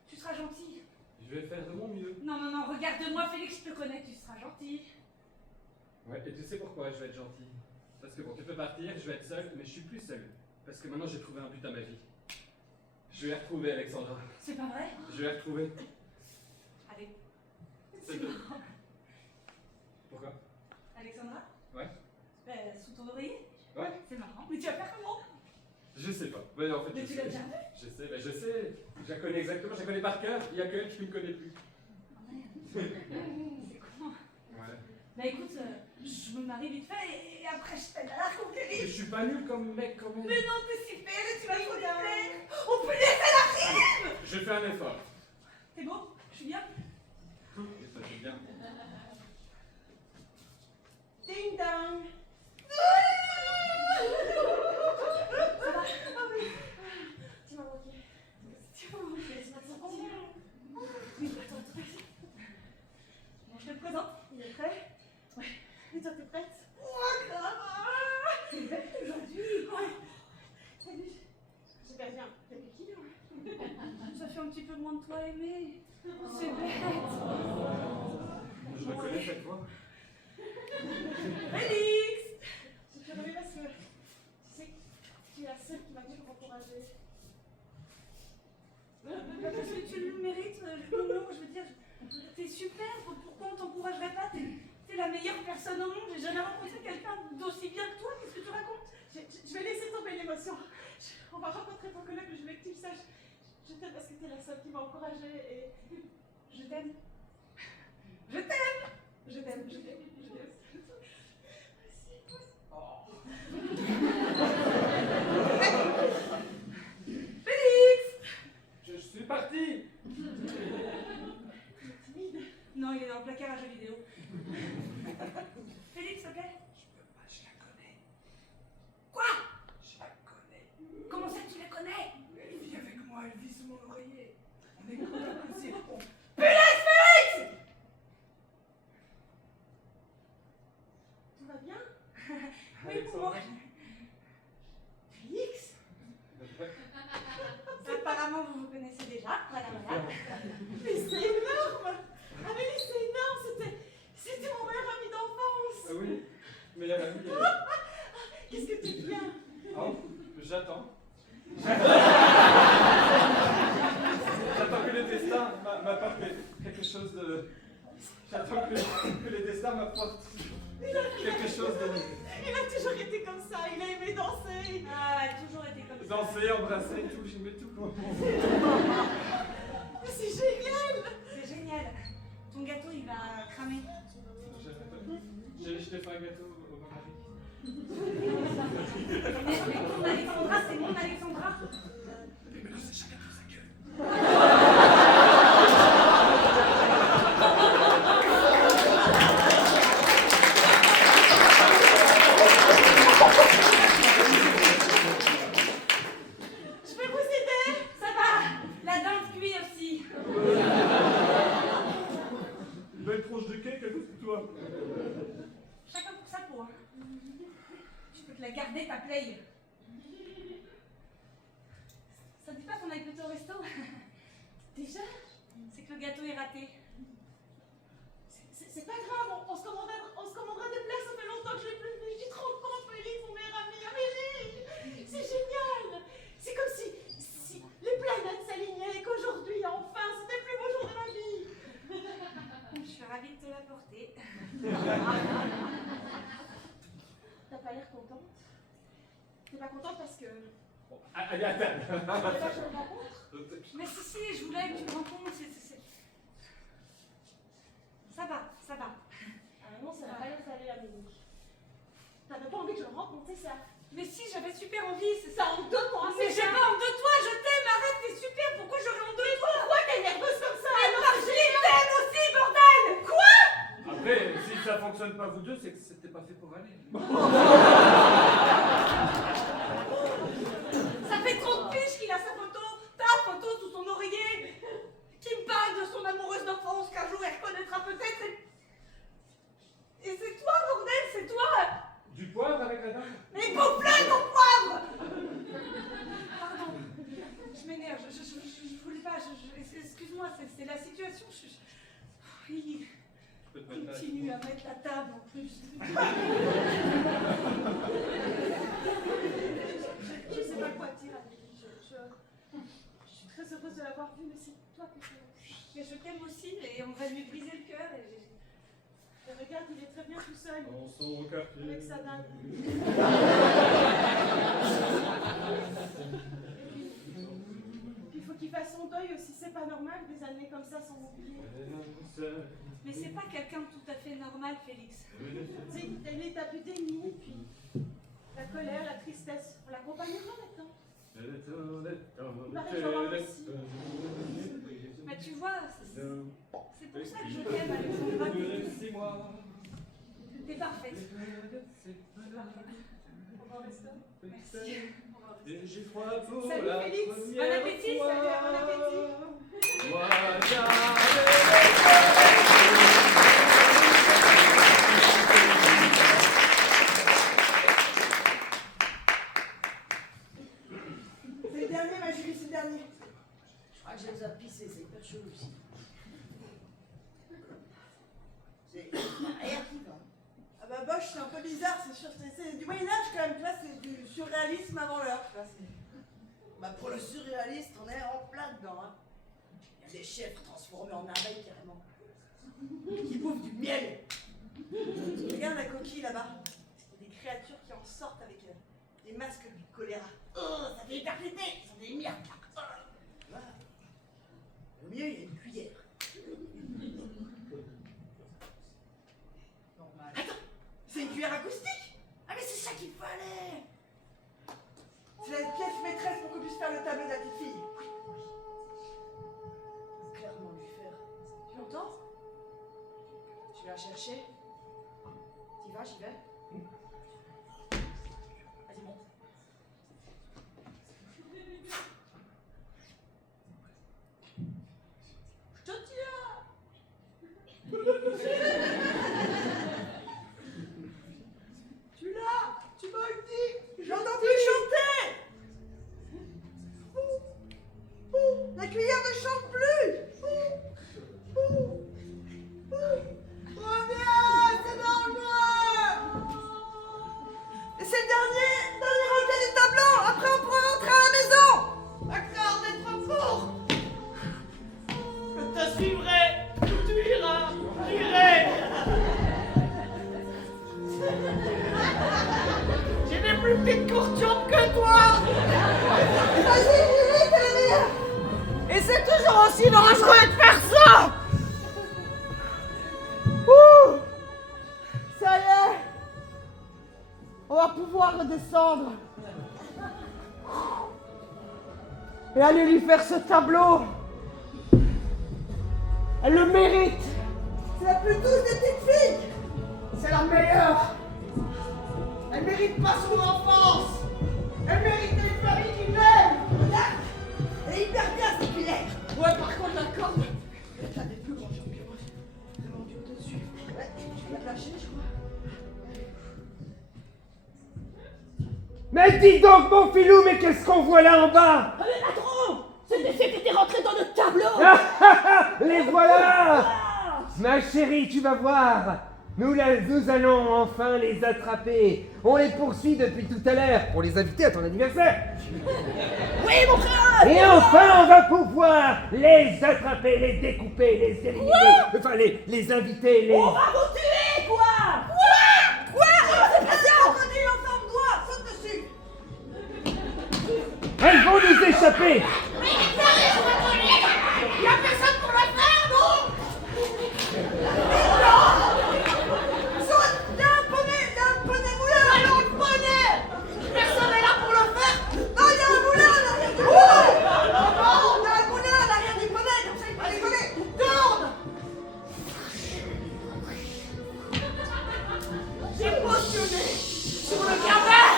tu seras gentil. je vais faire de mon mieux. Non, non, non, regarde-moi, Félix, je te connais, tu seras gentil. Ouais, et tu sais pourquoi je vais être gentil? Parce que bon, tu peux partir, je vais être seul, mais je suis plus seul. Parce que maintenant j'ai trouvé un but à ma vie. Je vais retrouver Alexandra. C'est pas vrai? Je vais retrouver. Allez. C'est C'est tout. marrant. Pourquoi? Alexandra? Ouais. Sous ton oreiller? Ouais. C'est marrant. Mais tu vas faire comment? Je sais pas. Ouais, en fait, Mais je tu sais. l'as déjà vu? Je sais, mais je sais. Je la connais exactement, je la connais par cœur. Il y a que elle qui me connaît plus. C'est con. Ouais. Bah écoute, je me marie vite fait et après je t'aide à la Mais je suis pas nul comme mec quand même. Mais non, t'es super et tu vas trop bien faire. Oh punaise, elle arrive! Je fais un effort. T'es beau? Je suis bien? Et ça fait bien. Ding dong. Ça va? Ah oui. Tu m'as manqué. Tu m'as manqué. C'est pas de son Oui, attends. Bon, je te le présente. Il est prêt? Ouais. Et toi, t'es prête? Oh, grave! C'est belle aujourd'hui. Ouais. Salut. Super bien. T'as pris qui, là? Ça fait un petit peu moins de toi aimer. C'est bête. Je reconnais cette voix. Félix! Je suis revenue parce que tu sais, tu es la seule qui m'a toujours encouragée. Parce que tu le mérites, non, je veux dire, t'es super, pourquoi on t'encouragerait pas? T'es la meilleure personne au monde, j'ai jamais rencontré quelqu'un d'aussi bien que toi, qu'est-ce que tu racontes? Je vais laisser tomber l'émotion. On va rencontrer ton collègue, mais je voulais que tu le saches. Je t'aime parce que t'es la seule qui m'a encouragée et je t'aime. Je t'aime! Je t'aime, je t'aime, je t'aime. Félix! Je suis parti. Non, il est dans le placard à jeux vidéo. Félix, s'il te plaît? Je la connais. Quoi? Je la connais. Comment ça tu la connais? Elle vit avec moi, elle vit sous mon oreiller. On écoute un plaisir. Punaise, Félix! Tout va bien? Oui, pour moi. Félix? Apparemment, vous vous connaissez déjà. Voilà, voilà. Mais c'est énorme! m'apporte quelque chose de... J'attends que les destins m'apportent quelque chose de... Il a toujours été comme ça, il a aimé danser. Ah, elle a toujours été comme ça. Danser, embrasser, tout, j'aimais tout. Mais c'est génial. C'est génial. Ton gâteau, il va cramer. Je t'ai fait un gâteau au mari. Mais mon Alexandra, c'est mon Alexandra. Mais maintenant, c'est chacun pour sa gueule. Je peux vous aider? Ça va. La dinde cuit aussi. Une belle tranche de cake à côté de toi. Chacun pour sa peau. Hein. Tu peux te la garder, ta play. Ça te dit pas qu'on aille plutôt au resto? Déjà? C'est que le gâteau est raté. C'est pas grave, on se commandera des places, ça fait longtemps que je l'ai plus vu. Tu te rends compte, Félix, mon meilleur ami? Amélie, c'est génial. C'est comme si les planètes s'alignaient et qu'aujourd'hui, enfin, c'était le plus beau jour de ma vie. Je suis ravie de te l'apporter. T'as pas l'air contente? T'es pas contente parce que... Allez, Là, je me rencontre. Mais si, je voulais que tu me rencontres. Ça va. Ah non, ça va pas être allé, Amélie. T'avais pas envie que je le rencontre, c'est ça? Mais si, j'avais super envie, c'est T'as ça. honte de moi, Mais c'est j'ai ça. pas honte de toi, je t'aime, arrête, t'es super, pourquoi j'aurais honte de toi? Pourquoi t'es nerveuse comme ça? Mais parce que je t'aime aussi, bordel! Quoi? Après, si ça fonctionne pas vous deux, c'est que c'était pas fait pour aller. Ça fait 30 piges qu'il a sa photo, ta photo sous son oreiller, qui me parle de son amoureuse d'enfance qu'un jour elle reconnaîtra peut-être. Et c'est toi, bordel, c'est toi! Du poivre avec la dinde? Mais bouffe-le ton poivre! Pardon, je m'énerve, je voulais pas, excuse-moi, c'est la situation, Oui, Je peux te mettre là. continue à mettre la table en plus. Je sais pas quoi dire, Amélie. Je suis très heureuse de l'avoir vue, mais c'est toi que je... Mais je t'aime aussi et on va lui briser le cœur. Et regarde, il est très bien tout seul. Dans son quartier. Avec sa dinde. Il faut qu'il fasse son deuil aussi, c'est pas normal des années comme ça sans oublier. Mais c'est pas quelqu'un de tout à fait normal, Félix. C'est une étape du déni, puis la colère, la tristesse, on l'accompagnera maintenant. Il paraît que Laurent aussi. Mais tu vois, c'est pour ça que je t'aime, Alexandra. T'es parfaite. On va au resto. Merci. J'ai froid pour Salut la Félix. première Bon appétit, fois. salut, bon appétit. Moi, C'est le dernier, ma Julie, c'est le dernier. Je crois que j'ai besoin de pisser, c'est hyper chelou ici. C'est rien qui va. Ah bah Bosch, c'est un peu bizarre, c'est sûr, c'est du Moyen-Âge quand même, tu vois, c'est du surréalisme avant l'heure, tu vois. Bah pour le surréaliste, on est en plein dedans. Hein. Il y a des chefs transformés en abeilles carrément. Qui bouffent du miel. Regarde la coquille là-bas. Il y a des créatures qui en sortent avec des masques du choléra. Oh, ça fait hyper flipper. Ils sont des merdes. Là, au milieu, il y a une cuillère. Normal. Attends, c'est une cuillère acoustique. Ah mais c'est ça qu'il fallait. C'est la pièce maîtresse pour qu'on puisse faire le tableau de la petite fille. Faut clairement lui faire. Tu l'entends? Tu vas la chercher. T'y vas, j'y vais. Vas-y, monte. Je te tiens. Tu l'as? Tu m'as le dit? J'entends plus chanter. La cuillère ne chante plus. Reviens, c'est dangereux. Et c'est le dernier rangé du tableau. Après, on pourra rentrer à la maison. D'accord, t'es trop court. Le suivrai, tu iras, j'irai. J'ai des plus petites courtures que toi. Vas-y, Lily, t'es la meilleure. Et c'est toujours aussi dangereux de faire ça. Ouh. Ça y est. On va pouvoir redescendre. Et aller lui faire ce tableau. Elle le mérite. C'est la plus douce des petites filles. C'est la meilleure. Elle mérite pas son enfance. Elle mérite une famille qui l'aime. Regarde. Elle est hyper bien circulaire. Ouais, par contre, la corde. T'as des plus grands jambes que moi. Vraiment dur dessus. Ouais, je vais te lâcher, je crois. Mais dis donc, mon filou, mais qu'est-ce qu'on voit là en bas? Ah mais patron, c'était rentré dans notre tableau. Les voilà. Ma chérie, tu vas voir. Nous allons enfin les attraper. On les poursuit depuis tout à l'heure pour les inviter à ton anniversaire. Oui, mon frère. Et enfin, on va pouvoir les attraper, les découper, les éliminer. Enfin, les inviter, les... On va vous tuer, quoi. Quoi? Oh, c'est pas ça. Continue, enferme-toi, saute dessus. Elles vont nous échapper. Mais y'a personne pour la faire, non? Non. Saute, y'a un poney moulin. Allons, le poney. Personne est là pour le faire. Non, y'a un moulin à l'arrière du poney. Non, y'a un moulin à l'arrière du poney, donc ça il faut décoller. Tourne. J'ai positionné sur le gamin.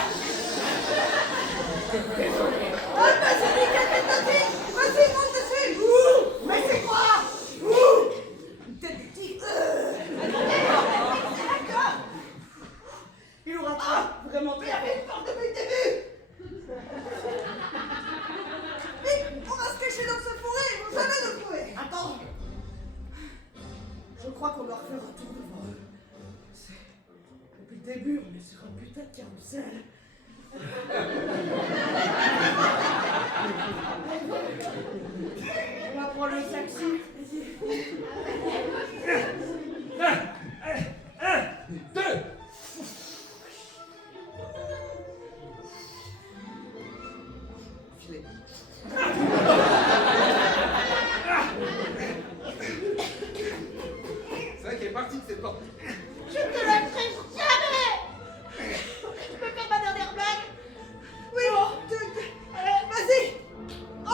Ah, vas-y, quelqu'un t'a dit. Vas-y, monte dessus. Ouh. Mais c'est quoi? Ouh. Tête de tigre. D'accord. Il aura vraiment très bien fort depuis le début. Vite, on va se cacher dans ce fourré, ils vont jamais nous trouver. Attends. Je crois qu'on doit refaire un tour devant eux. Depuis le début, on est sur un putain de carrousel. On va prendre le taxi. Un, deux. C'est vrai qu'elle est partie de cette porte. Je te lâcherai jamais. Tu peux faire ma dernière blague? Oui, vas-y. Oh.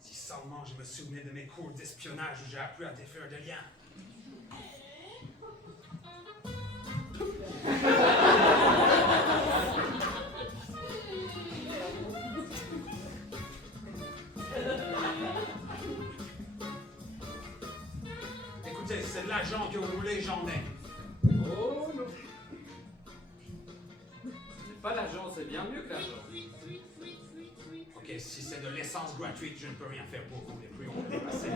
Si seulement je me souvenais de mes cours d'espionnage où j'ai appris à défaire des liens. Écoutez, si c'est de l'argent que vous voulez, j'en ai. Oh non. C'est pas l'argent, c'est bien mieux que l'argent. Ok, si c'est de l'essence gratuite, je ne peux rien faire pour vous. Les prix ont dépassé.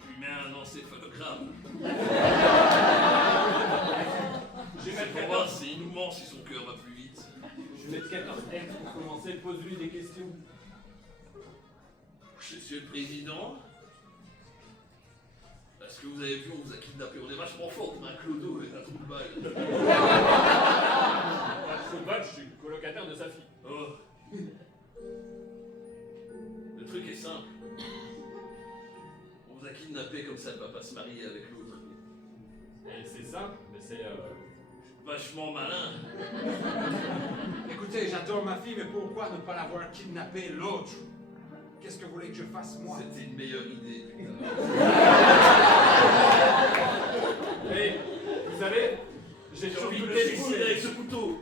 Je lui mets un encéphalogramme. Je vais mettre Pour voir s'il nous ment, si son cœur va plus vite. Je vais mettre 14 F pour commencer, pose-lui des questions. Monsieur le Président, est-ce que vous avez vu, on vous a kidnappé? On est vachement fort, on a un clodo et un trou de balle. Pas de football, je suis colocataire de sa fille. Oh. Le truc est simple. On vous a kidnappé comme ça, elle va pas se marier avec l'autre. Et c'est simple, mais c'est vachement malin. Écoutez, j'adore ma fille, mais pourquoi ne pas l'avoir kidnappée l'autre? Qu'est-ce que vous voulez que je fasse, moi? C'était une meilleure idée, putain. Et vous savez, j'ai envie de me suicider avec ce couteau.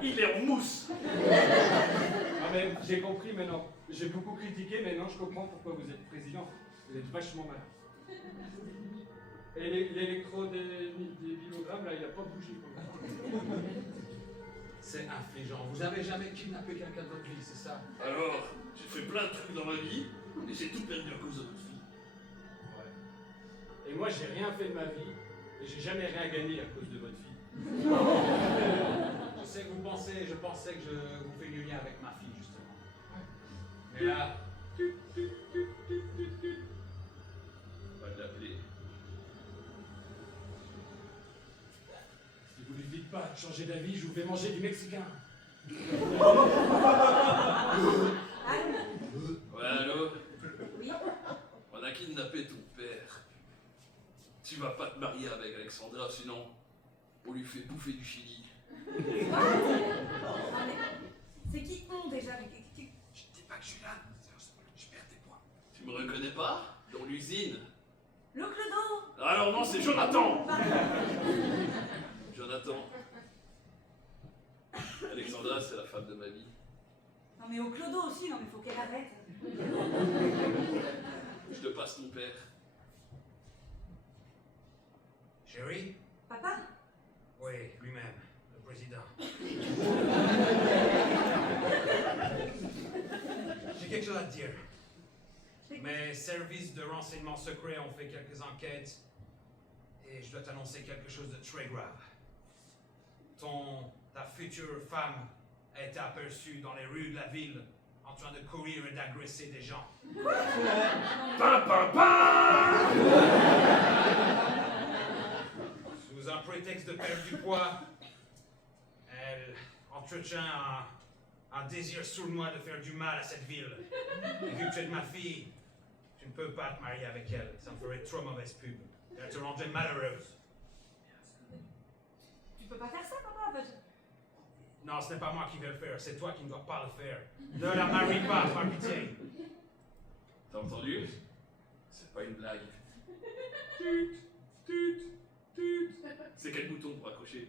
Il est en mousse. Ah mais j'ai compris maintenant. J'ai beaucoup critiqué, mais non, je comprends pourquoi vous êtes président. Vous êtes vachement malin. Et l'électro des bilogrammes, là, il a pas bougé. C'est affligeant. Vous avez jamais kidnappé quelqu'un de votre vie, c'est ça? Alors, j'ai fait plein plein de trucs dans ma vie, et j'ai tout perdu à cause de votre fille. Ouais. Et moi, j'ai rien fait de ma vie, et j'ai jamais rien gagné à cause de votre fille. Je sais que je pensais que je vous fais le lien avec ma fille, justement. Mais là, On va l'appeler. si vous lui dites pas de changer d'avis, je vous fais manger du mexicain. Ouais, allô? Oui. On a kidnappé ton père. Tu vas pas te marier avec Alexandra, sinon on lui fait bouffer du chili. C'est qui on déjà? Je dis pas que je suis là, je perds tes points. Tu me reconnais pas? Dans l'usine? Le clodo. Alors non, c'est Jonathan. Jonathan. Alexandra, c'est la femme de ma vie. Non mais au clodo aussi, non mais faut qu'elle arrête. Je te passe ton père. Chérie? Papa? Oui, lui-même, le président. J'ai quelque chose à te dire. Mes services de renseignement secrets ont fait quelques enquêtes et je dois t'annoncer quelque chose de très grave. Ta future femme a été aperçue dans les rues de la ville en train de courir et d'agresser des gens. Sous un prétexte de perdre du poids, elle entretient un désir sournois de faire du mal à cette ville. Et vu que tu es de ma fille, tu ne peux pas te marier avec elle. Ça me ferait trop mauvaise pub. Elle te rendrait malheureuse. Tu peux pas faire ça, papa. Enfin, Non, ce n'est pas moi qui vais le faire, c'est toi qui ne dois pas le faire. Ne la marie pas, par pitié. T'as entendu? C'est pas une blague. C'est quel bouton pour accrocher?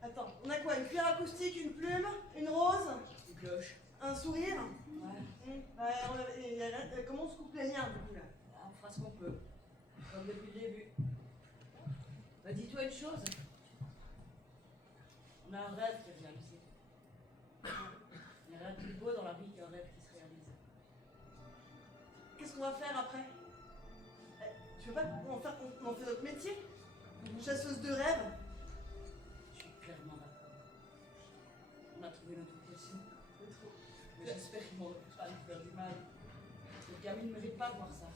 Attends, on a quoi? Une cuillère acoustique, une plume, une rose, Une cloche. un sourire? Ouais. Comment on se coupe les liens du coup là? On fera ce qu'on peut. Comme depuis le début. Bah, dis-toi une chose. On a un rêve qui est réalisé. Il n'y a rien de plus beau dans la vie qu'un rêve qui se réalise. Qu'est-ce qu'on va faire après? Tu veux pas qu'on on fait notre métier? Chasseuse de rêves? Je suis clairement d'accord. On a trouvé notre vocation. Mais j'espère qu'ils m'ont pas nous faire du mal. Cette gamine ne mérite pas de voir ça.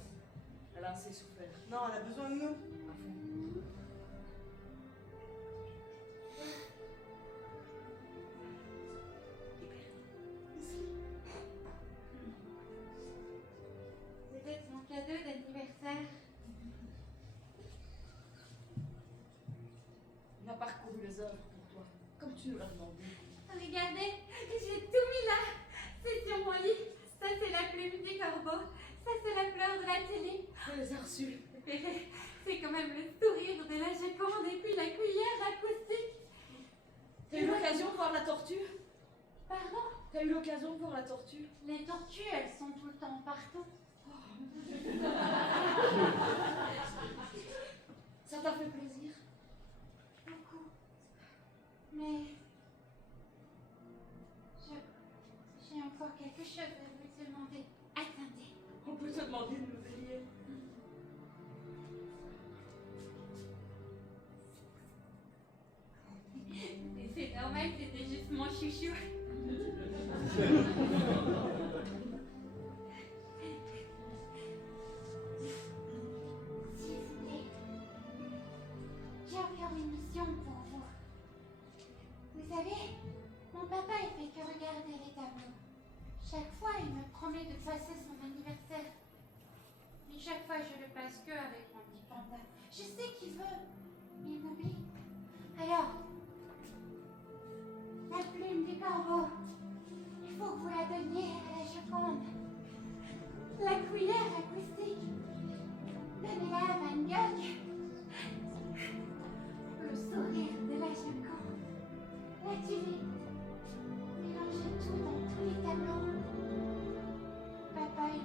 Elle a assez souffert. Non, elle a besoin de nous. À fond. C'était mon cadeau d'anniversaire. On a parcouru les œuvres pour toi, comme tu nous l'as demandé. Regardez, j'ai tout mis là. C'est sur mon lit. Ça, c'est la plume du corbeau. Ça, c'est la fleur de la télé. Je les ai reçus. C'est quand même le sourire de la Joconde et puis la cuillère acoustique. T'as eu l'occasion de voir la tortue? Pardon? T'as eu l'occasion de voir la tortue? Les tortues, elles sont tout le temps partout. Ça t'a fait plaisir? Beaucoup. Mais... J'ai encore quelque chose à vous demander. Attendez. On peut te demander de nous veiller. C'est normal, c'était juste mon chouchou. S'il vous plaît, j'ai encore une mission pour vous. Vous savez, mon papa il fait que regarder les tableaux. Chaque fois, il me promet de passer son anniversaire. Mais chaque fois, je le passe que avec mon petit panda. Je sais qu'il veut, mais il m'oublie. Alors, la plume du corbeau, il faut que vous la donniez à la Joconde. La cuillère acoustique, donnez-la à Van Gogh. Le sourire de la Joconde, la tulipe, mélangez tout dans tous les tableaux. Papa, il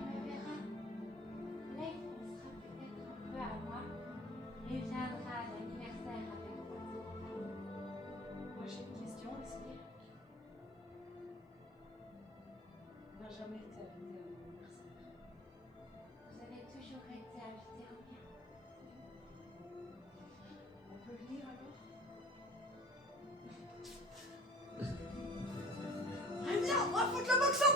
jamais été invitée à mon anniversaire. Vous avez toujours été invité au mien. On peut venir alors? Viens, on va foutre le boxon.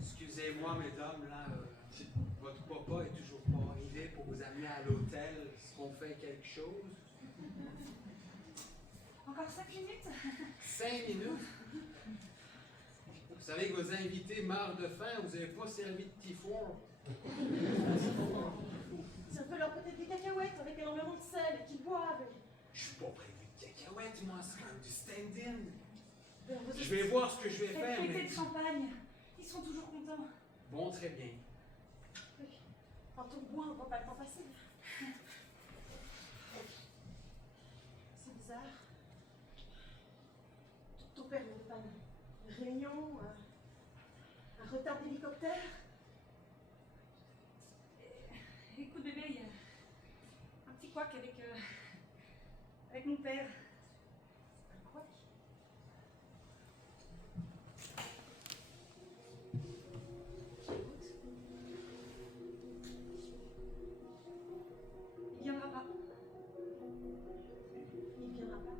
Excusez-moi, mesdames, là, votre papa est toujours pas arrivé pour vous amener à l'hôtel. Est-ce qu'on fait quelque chose? Encore 5 minutes? 5 minutes? Vous savez que vos invités meurent de faim, vous n'avez pas servi de petit four. C'est un peu leur peut-être des cacahuètes avec énormément de sel et qu'ils boivent. Je suis pas prévu de cacahuètes, moi, c'est comme du stand-in. Ben, vous Je vais voir ce que je vais Faites faire, péter mais... de champagne. Ils sont toujours contents. Bon, très bien. Oui. Quand on boit, on voit pas le temps passer. C'est bizarre. Ton père n'avait pas une réunion, un retard d'hélicoptère. Écoute bébé, il y a un petit couac avec mon père. Un couac? Il viendra pas. Il viendra pas.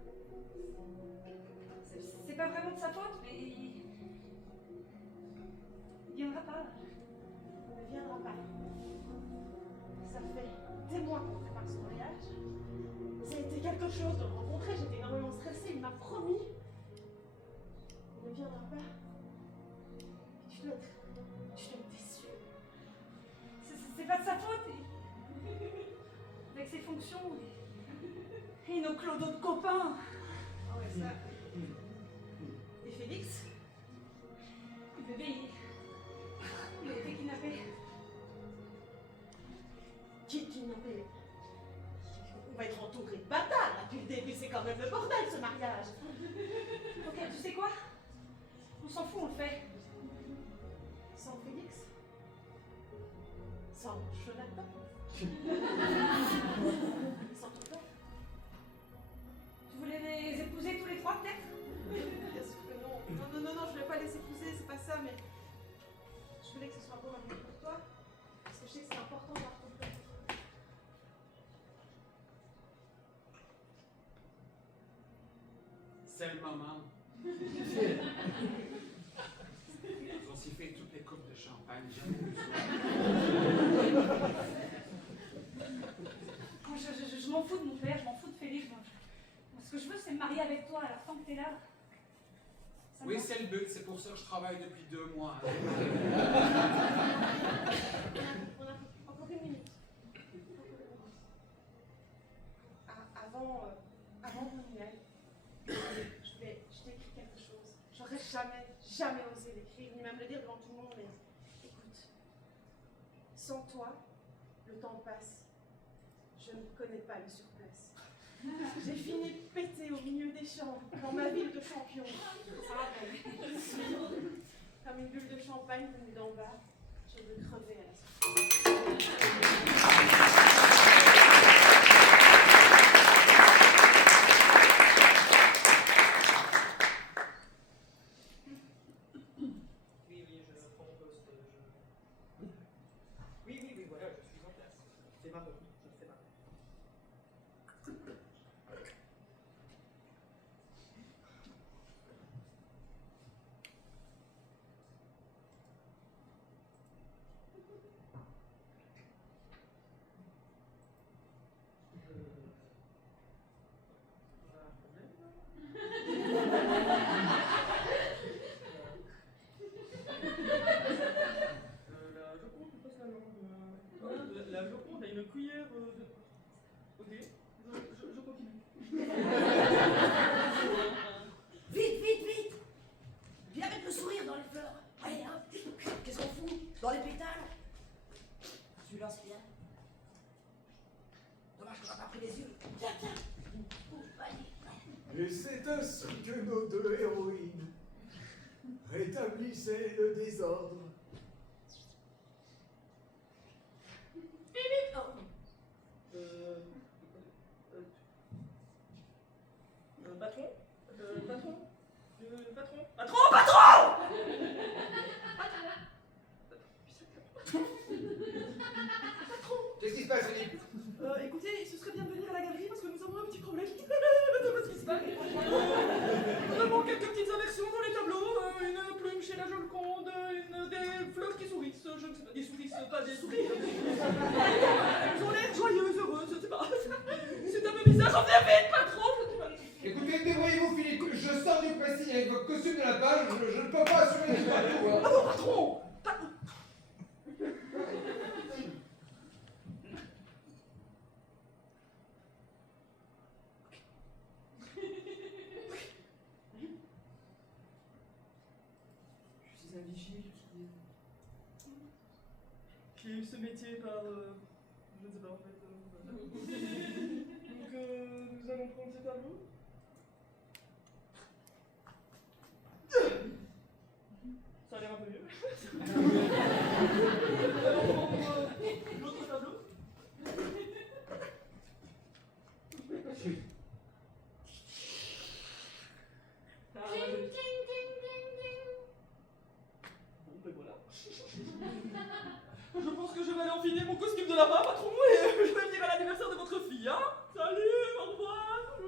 C'est pas vraiment de sa faute, mais il viendra pas. Il ne viendra pas. Ça fait des mois qu'on prépare ce mariage. Ça a été quelque chose de le rencontrer. J'étais énormément stressée. Il m'a promis. Il ne viendra pas. Tu dois être déçue. C'est pas de sa faute. Avec ses fonctions et nos clodos de copains. Ah ouais, ça. Et Félix? Le bébé, il a été kidnappé. Qui kidnappé? On va être entouré de bâtards là, depuis le début. C'est quand même le bordel ce mariage. Ok, tu sais quoi? On s'en fout, on le fait. Sans Félix? Sans Jonathan? Sans ton père? Tu voulais les épouser tous les trois, peut-être? Bien sûr que non. Non, je voulais pas les épouser, c'est pas ça, mais je voulais que ce soit un beau mariage pour toi, parce que je sais que c'est important d'avoir ton père. C'est le moment. On s'y fait toutes les coupes de champagne, jamais plus soir. Je m'en fous de mon père, je m'en fous de Félix. Moi, ce que je veux, c'est me marier avec toi à la fin que t'es là. Ça me Oui, va. c'est le but, c'est pour ça que je travaille depuis 2 mois. On a encore une minute. Avant Noël, je t'ai écrit quelque chose. J'aurais jamais osé l'écrire, ni même le dire devant tout le monde, mais écoute, sans toi, le temps passe. Je ne connais pas le surplace. J'ai fini pété au milieu des champs, dans ma ville de champion. Comme une bulle de champagne venue d'en bas, je veux crever à la Oui, voilà, je suis en place. C'est marrant, je fais marrant. La Joconde a une cuillère de... Ok, je continue. Vite! Viens mettre le sourire dans les fleurs. Allez, hein. Qu'est-ce qu'on fout? Dans les pétales? Tu lances bien. Dommage que j'en ai pas pris les yeux. Viens. Allez. Et c'est ainsi que nos 2 héroïnes rétablissaient le désordre. passe, Philippe? Écoutez, ce serait bien de venir à la galerie parce que nous avons un petit problème. Je sais pas ce qui se passe. Nous avons quelques petites inversions dans les tableaux. Une plume chez la Joconde, des fleurs qui sourissent. Je ne sais pas, des souris, pas des souris. Elles ont l'air joyeuses, heureuses, je sais pas. C'est un peu bizarre, j'en viens vite, patron, je sais pas. Écoutez, débrouillez-vous, Philippe. Je sors du pressing avec votre costume de la page. Je ne peux pas assumer du partout. Hein. Ah non, patron! Je suis un vigile qui a eu ce métier par... je ne sais pas en fait. Donc nous allons prendre ces tableaux. Ça a l'air un peu mieux. Nous allons prendre l'autre tableau. Ting, ting, ting, ting, ting. Bon, ben voilà. Je pense que je vais aller enfiler mon costume de lapin, patron, et je vais venir à l'anniversaire de votre fille, hein. Salut, au revoir.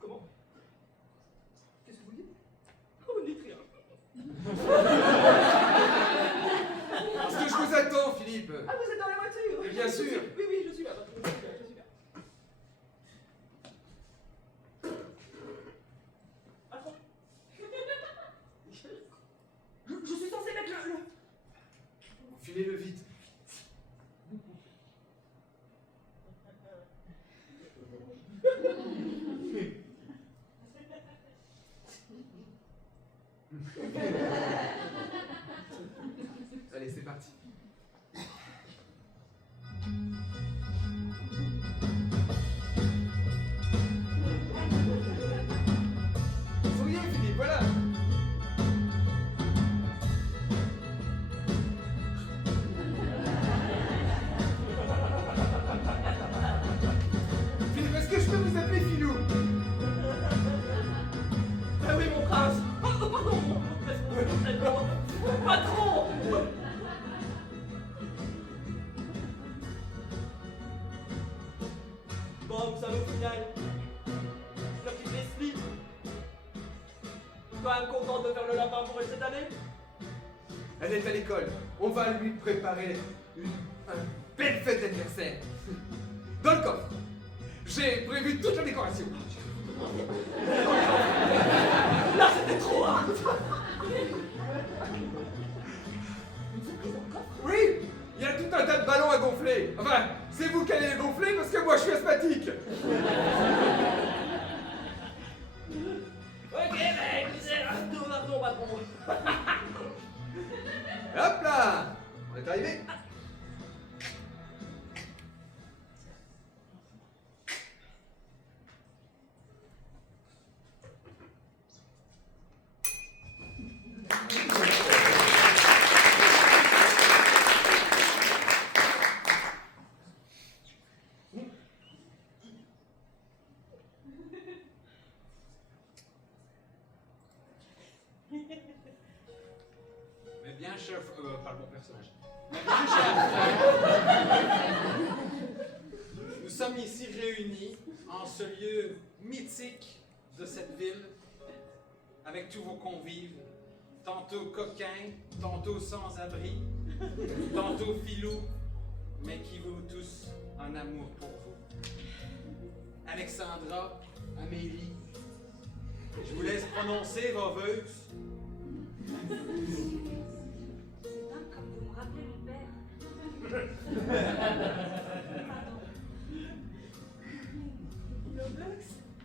Comment? Qu'est-ce que vous dites? Oh, vous ne dites rien. Parce que je vous attends, Philippe. Ah, vous êtes dans la voiture? Bien sûr. Oui, oui, je suis là, patron. Je suis là. Patron. Je suis censé mettre le... Filez-le vite. Allez, c'est parti. Souriez, Philippe, voilà. Philippe, est-ce que je peux vous appeler Philou? Ah oui, mon prince. Oh, pardon, mon patron. Bon, vous savez, au final, la petite Leslie, quand même contente de faire le lapin pour elle cette année. Elle est à l'école. On va lui préparer une belle fête d'anniversaire. Dans le coffre, j'ai prévu toute la décoration. Là, c'était trop hard. Oui, il y a tout un tas de ballons à gonfler. Enfin, c'est vous qui allez les gonfler parce que moi je suis asthmatique. Ok, mec, c'est pardon, patron. Hop là, on est arrivé. Mais bien, chef, pardon, personnage. Mais bien, chef, nous sommes ici réunis en ce lieu mythique de cette ville, avec tous vos convives, tantôt coquins, tantôt sans-abri, tantôt filous, mais qui vouent tous un amour pour vous. Alexandra, Amélie, je vous laisse prononcer vos vœux. C'est dingue comme vous me rappelez mon père.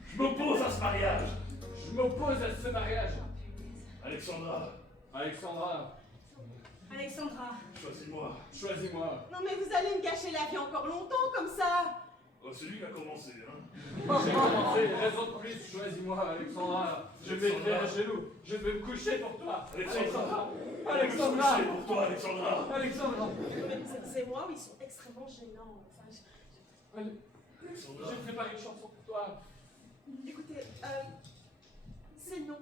Je m'oppose à ce mariage. Je m'oppose à ce mariage. Alexandra. Alexandra. Alexandra. Choisis-moi. Choisis-moi. Non mais vous allez me gâcher la vie encore longtemps comme ça. Oh, c'est lui qui a commencé, hein. J'ai commencé, raison de plus, choisis-moi, Alexandra. Je vais te faire un genou. Je vais me coucher pour toi. Alexandra. Alexandra. Je vais me coucher pour toi, Alexandra. Alexandra. C'est moi ou ils sont extrêmement gênants. Enfin, Alexandra. J'ai préparé une chanson pour toi. Écoutez, c'est non.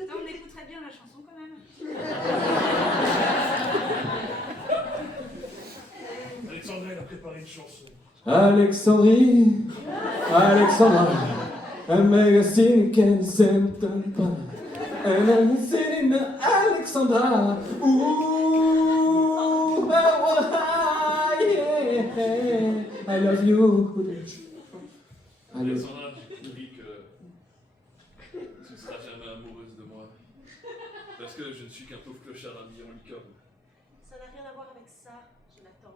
On écouterait bien la chanson quand même. Alexandrie, Alexandra, a magazine can send and I'm sitting in Alexandra. Ooh, yeah, I love you. Alexandra, je dis que tu ne seras jamais amoureuse de moi. Parce que je ne suis qu'un pauvre clochard habillé en licorne. Ça n'a rien à voir avec ça, Jonathan.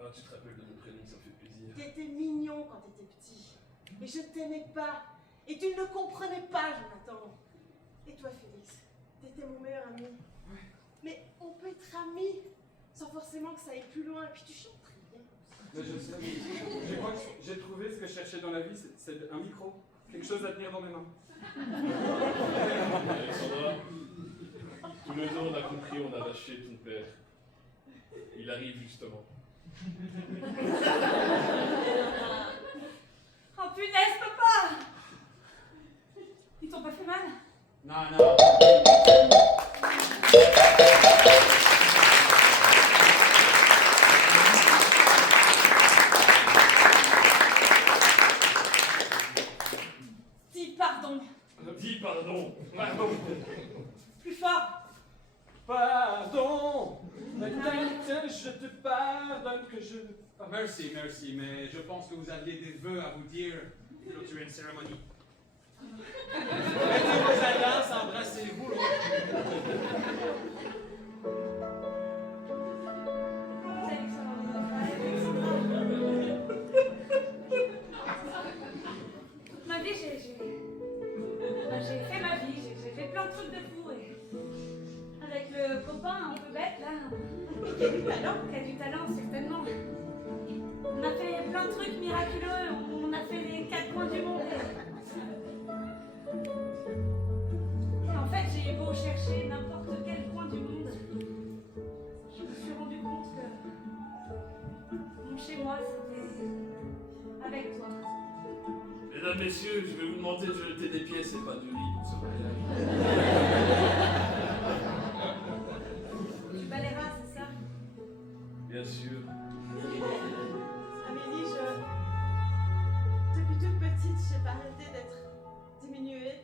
Ah, tu te rappelles de mon prénom, ça me fait plaisir. T'étais mignon quand t'étais petit. Mais je t'aimais pas. Et tu ne le comprenais pas, Jonathan. Et toi, Félix, t'étais mon meilleur ami. Mais on peut être amis sans forcément que ça aille plus loin. Et puis tu chantes très bien. Mais je sais, je crois que j'ai trouvé ce que je cherchais dans la vie, c'est un micro. Quelque chose à tenir dans mes mains. Alexandra, tous les ans on a compris, on a lâché ton père. Il arrive justement. Oh punaise, papa! Ils t'ont pas fait mal? Non, non. Dis pardon. Dis pardon. Pardon. Plus fort. Pardon, je te pardonne que je... Oh, merci, merci, mais je pense que vous aviez des vœux à vous dire pour clôturer une cérémonie. Mettez vos alliances, embrassez-vous. Ma vie, j'ai fait ma vie, j'ai fait plein de trucs de fou et avec le copain un peu bête là, qui a du talent certainement. On a fait plein de trucs miraculeux, on a fait les 4 coins du monde. Et en fait, j'ai beau chercher n'importe quel coin du monde, je me suis rendu compte que mon chez moi c'était avec toi. Mesdames, messieurs, je vais vous demander de jeter des pièces et pas du lit pour ce mariage. Tu balayeras, c'est ça? Bien sûr. Amélie, depuis toute petite, j'ai pas arrêté d'être diminuée,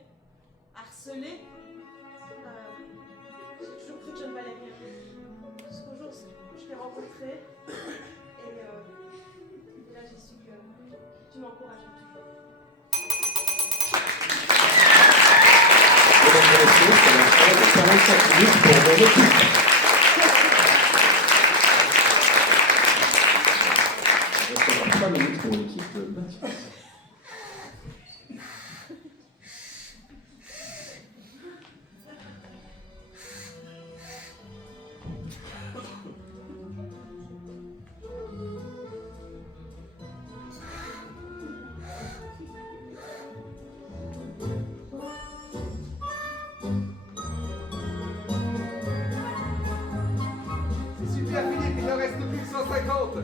harcelée. J'ai toujours cru que je ne valais rien. Jusqu'au jour où je t'ai rencontré. Et là, j'ai su que tu m'encourages toujours. Mesdames et messieurs, c'est la fin de 45 minutes pour mon équipe. Il reste encore 3 minutes pour l'équipe de Mathias. C'est super, Philippe, il ne reste plus que 150.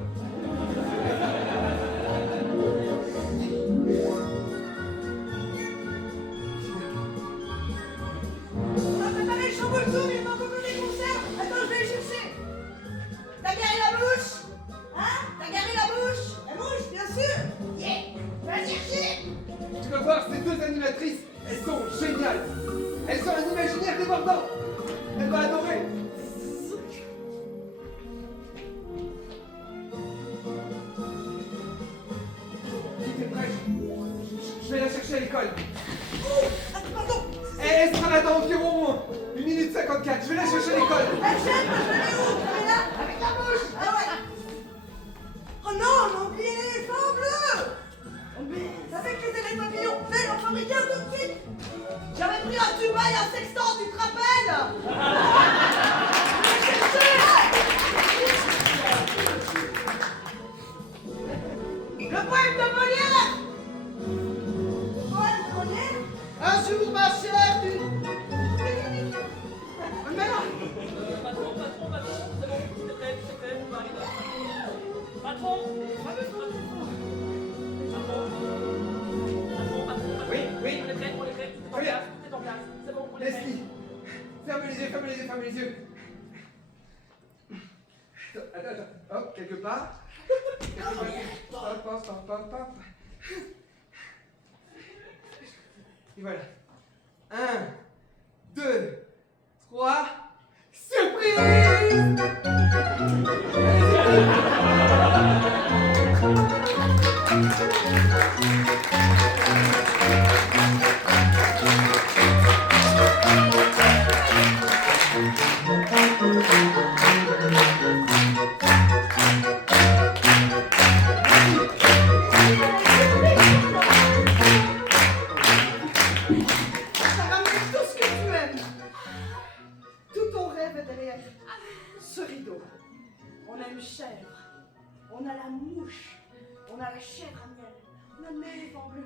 On a préparé le chamboule-tout, mais il manque encore des conserves. Attends, je vais les chercher. T'as garé la bouche? Hein? T'as garé la bouche? La bouche, bien sûr. Yeah, va la chercher. Tu vas voir, ces deux animatrices, elles sont géniales. Elles ont un imaginaire débordant. Elle va adorer. Tout est prêt. Je vais la chercher à l'école. Pardon. Elle sera là dans environ 1 minute 54. Je vais la chercher à l'école. La chaîne, moi je l'ai où? Elle est là, avec la bouche. Ah ouais. Oh non, on a oublié l'éléphant bleu. Oh mais, ça fait que les élèves papillons, fais l'en fabriquer un tout de suite. J'avais pris un tuba et un sextant, tu te rappelles? Je vais chercher. Le poème de Molière. Le poème de Molière? Un jour, ma chère, tu... Mais non. Patron, c'est bon, c'est fait, on va arriver. Patron. Oui, oui. On est prêt, c'est en place, c'est bon, on est prêt. Leslie, ferme les yeux, ferme les yeux, ferme les yeux. Attends, hop, quelque part. Hop. Et voilà. 1, 2, 3, surprise! Ça ramène tout ce que tu aimes. Tout ton rêve est derrière ce rideau. On a une chèvre, on a la mouche, on a la chèvre à miel, on a un éléphant bleu,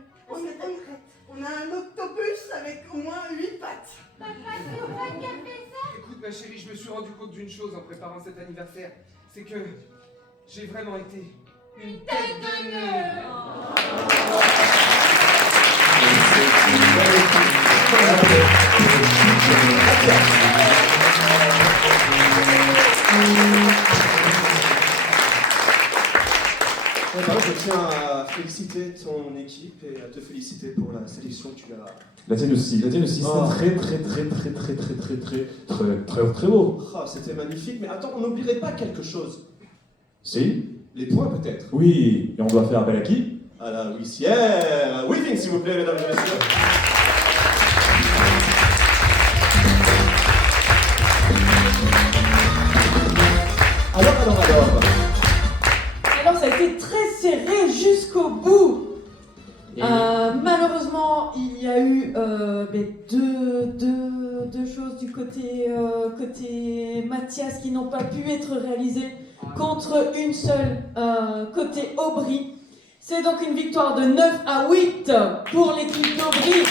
on a un octopus avec au moins 8 pattes. Papa, c'est toi qui as fait ça? Écoute ma chérie, je me suis rendu compte d'une chose en préparant cet anniversaire. C'est que j'ai vraiment été une tête de nœud. Je tiens à féliciter ton équipe et à te féliciter pour la sélection que tu as. La tienne aussi, Oh. c'est très beau. Ah, c'était magnifique, mais attends, on n'oublierait pas quelque chose. Si? Les points peut-être. Oui, et on doit faire appel à qui? À la huissière. Weaving, s'il vous plaît, mesdames et messieurs. Alors ça a été très serré jusqu'au bout. Malheureusement, il y a eu deux choses du côté Mathias qui n'ont pas pu être réalisées contre une seule côté Aubry. C'est donc une victoire de 9-8 pour l'équipe d'Aubry.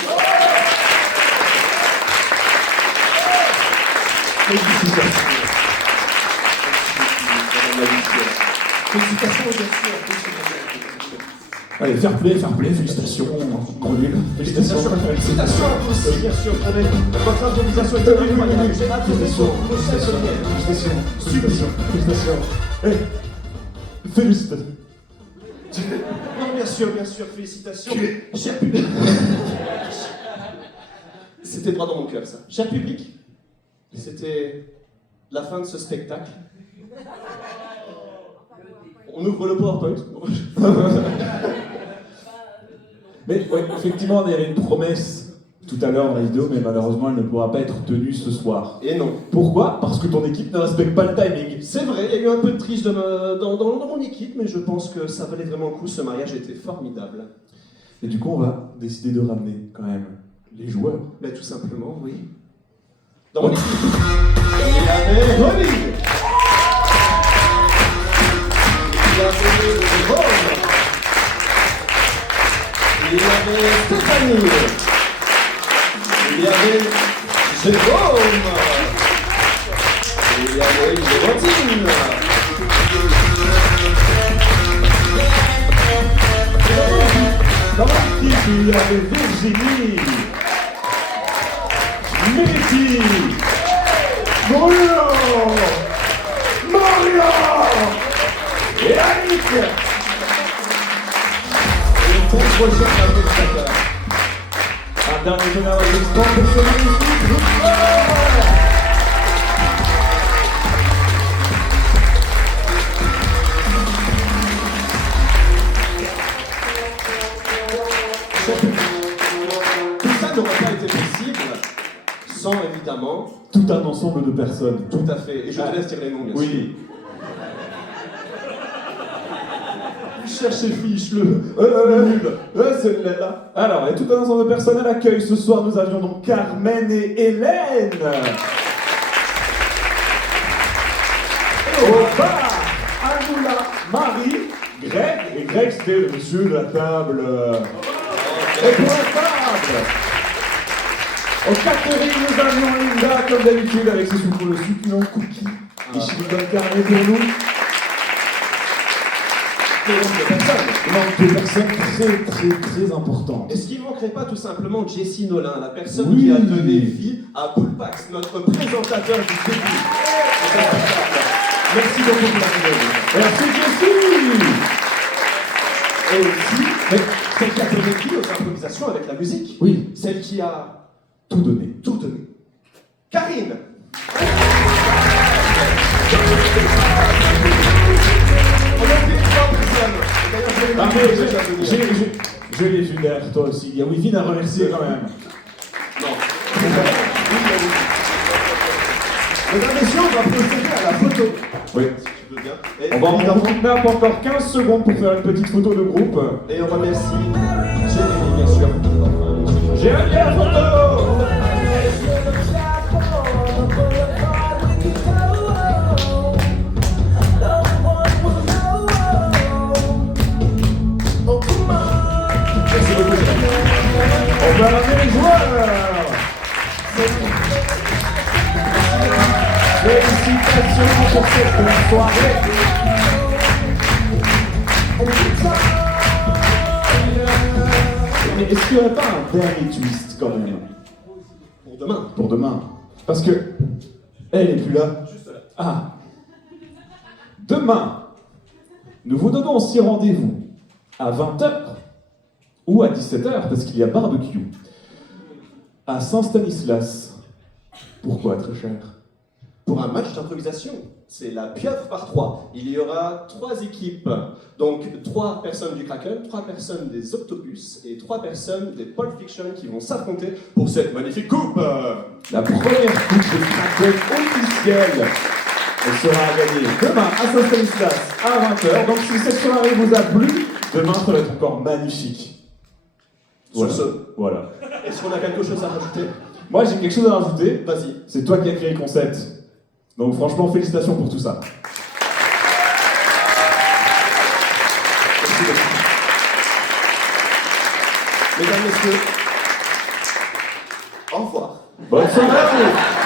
Allez, fair play, félicitations. Gros nul. Félicitations. Félicitations à vous aussi, bien sûr, pour votre improvisation est incroyable. J'ai hâte de vous Félicitations. Félicitations. Non, bien sûr, félicitations. Cher public. C'était droit dans mon cœur, ça. Cher public, c'était la fin de ce spectacle. On ouvre le PowerPoint. Mais ouais, effectivement, il y avait une promesse tout à l'heure dans la vidéo, mais malheureusement, elle ne pourra pas être tenue ce soir. Et non. Pourquoi? Parce que ton équipe ne respecte pas le timing. C'est vrai, il y a eu un peu de triche dans mon équipe, mais je pense que ça valait vraiment le coup. Ce mariage était formidable. Et du coup, on va décider de ramener quand même les joueurs. Ben, tout simplement, oui. Dans mon équipe, il y avait Rolly. Il y avait Jérôme. Il y avait Stéphanie. Il y avait Jérôme. Il y avait Géraldine. Dans l'équipe, il y avait Virginie, Mélanie, Bruno, Mario et Annick. Un dernier tonnerre d'export pour ce magnifique groupe. Tout ça n'aurait pas été possible sans évidemment tout un ensemble de personnes. Tout à fait. Et je te laisse dire les noms, bien sûr. Oui. Cherchez fiche-le. Celle-là. Alors, et tout un ensemble de personnes à l'accueil. Ce soir, nous avions donc Carmen et Hélène. Au bar, Anoula, Marie, Greg. Et Greg, c'était le monsieur de la table. Et pour la table, au catering, nous avions Linda, comme d'habitude, avec ses succulents cookies. Et Chili carnet pour nous. Il manque de personnes très importantes. Est-ce qu'il ne manquerait pas tout simplement Jessie Nolin, la personne qui a donné vie à Bullpax, notre présentateur du début. Merci beaucoup pour la vidéo. Merci Jessie. Et aussi, celle qui a donné vie aux improvisations avec la musique. Oui. Celle qui a Tout donné. tout donné. Karine. On a oublié 3 personnes. D'ailleurs, je vais les Ah, mais remercier déjà venir. je l'ai vu derrière toi aussi. Il y a Wivine à remercier quand même. Non. Mesdames et messieurs, on va procéder à la photo. Oui. Si tu veux bien. Et On évidemment, kidnappe encore 15 secondes pour faire une petite photo de groupe. et on remercie Jérémy, bien sûr. Jérémy à la photo. Merci beaucoup, Jérémy. On va ramener les joueurs. Félicitations pour cette soirée. Mais est-ce qu'il n'y aurait pas un dernier twist quand même Pour demain. pour demain? Parce que elle est plus là. Juste là. Ah. Demain, nous vous donnons aussi rendez-vous à 20h ou à 17h parce qu'il y a barbecue à Saint-Stanislas. Pourquoi, très cher? Pour un match d'improvisation, c'est la pieuvre par 3. Il y aura 3 équipes. Donc 3 personnes du Kraken, 3 personnes des Octopus et 3 personnes des Pulp Fiction qui vont s'affronter pour cette magnifique coupe. La première coupe de Kraken officielle. Elle sera à gagner demain à Saint-Stanislas à 20h. Donc si cette soirée vous a plu, demain ça va être encore magnifique. Voilà. Sur ce, Voilà. est-ce qu'on a quelque chose à rajouter? Moi j'ai quelque chose à rajouter. Vas-y. C'est toi qui as créé le concept. Donc franchement, félicitations pour tout ça. Merci beaucoup. Mesdames, messieurs, au revoir. Bonne soirée à vous.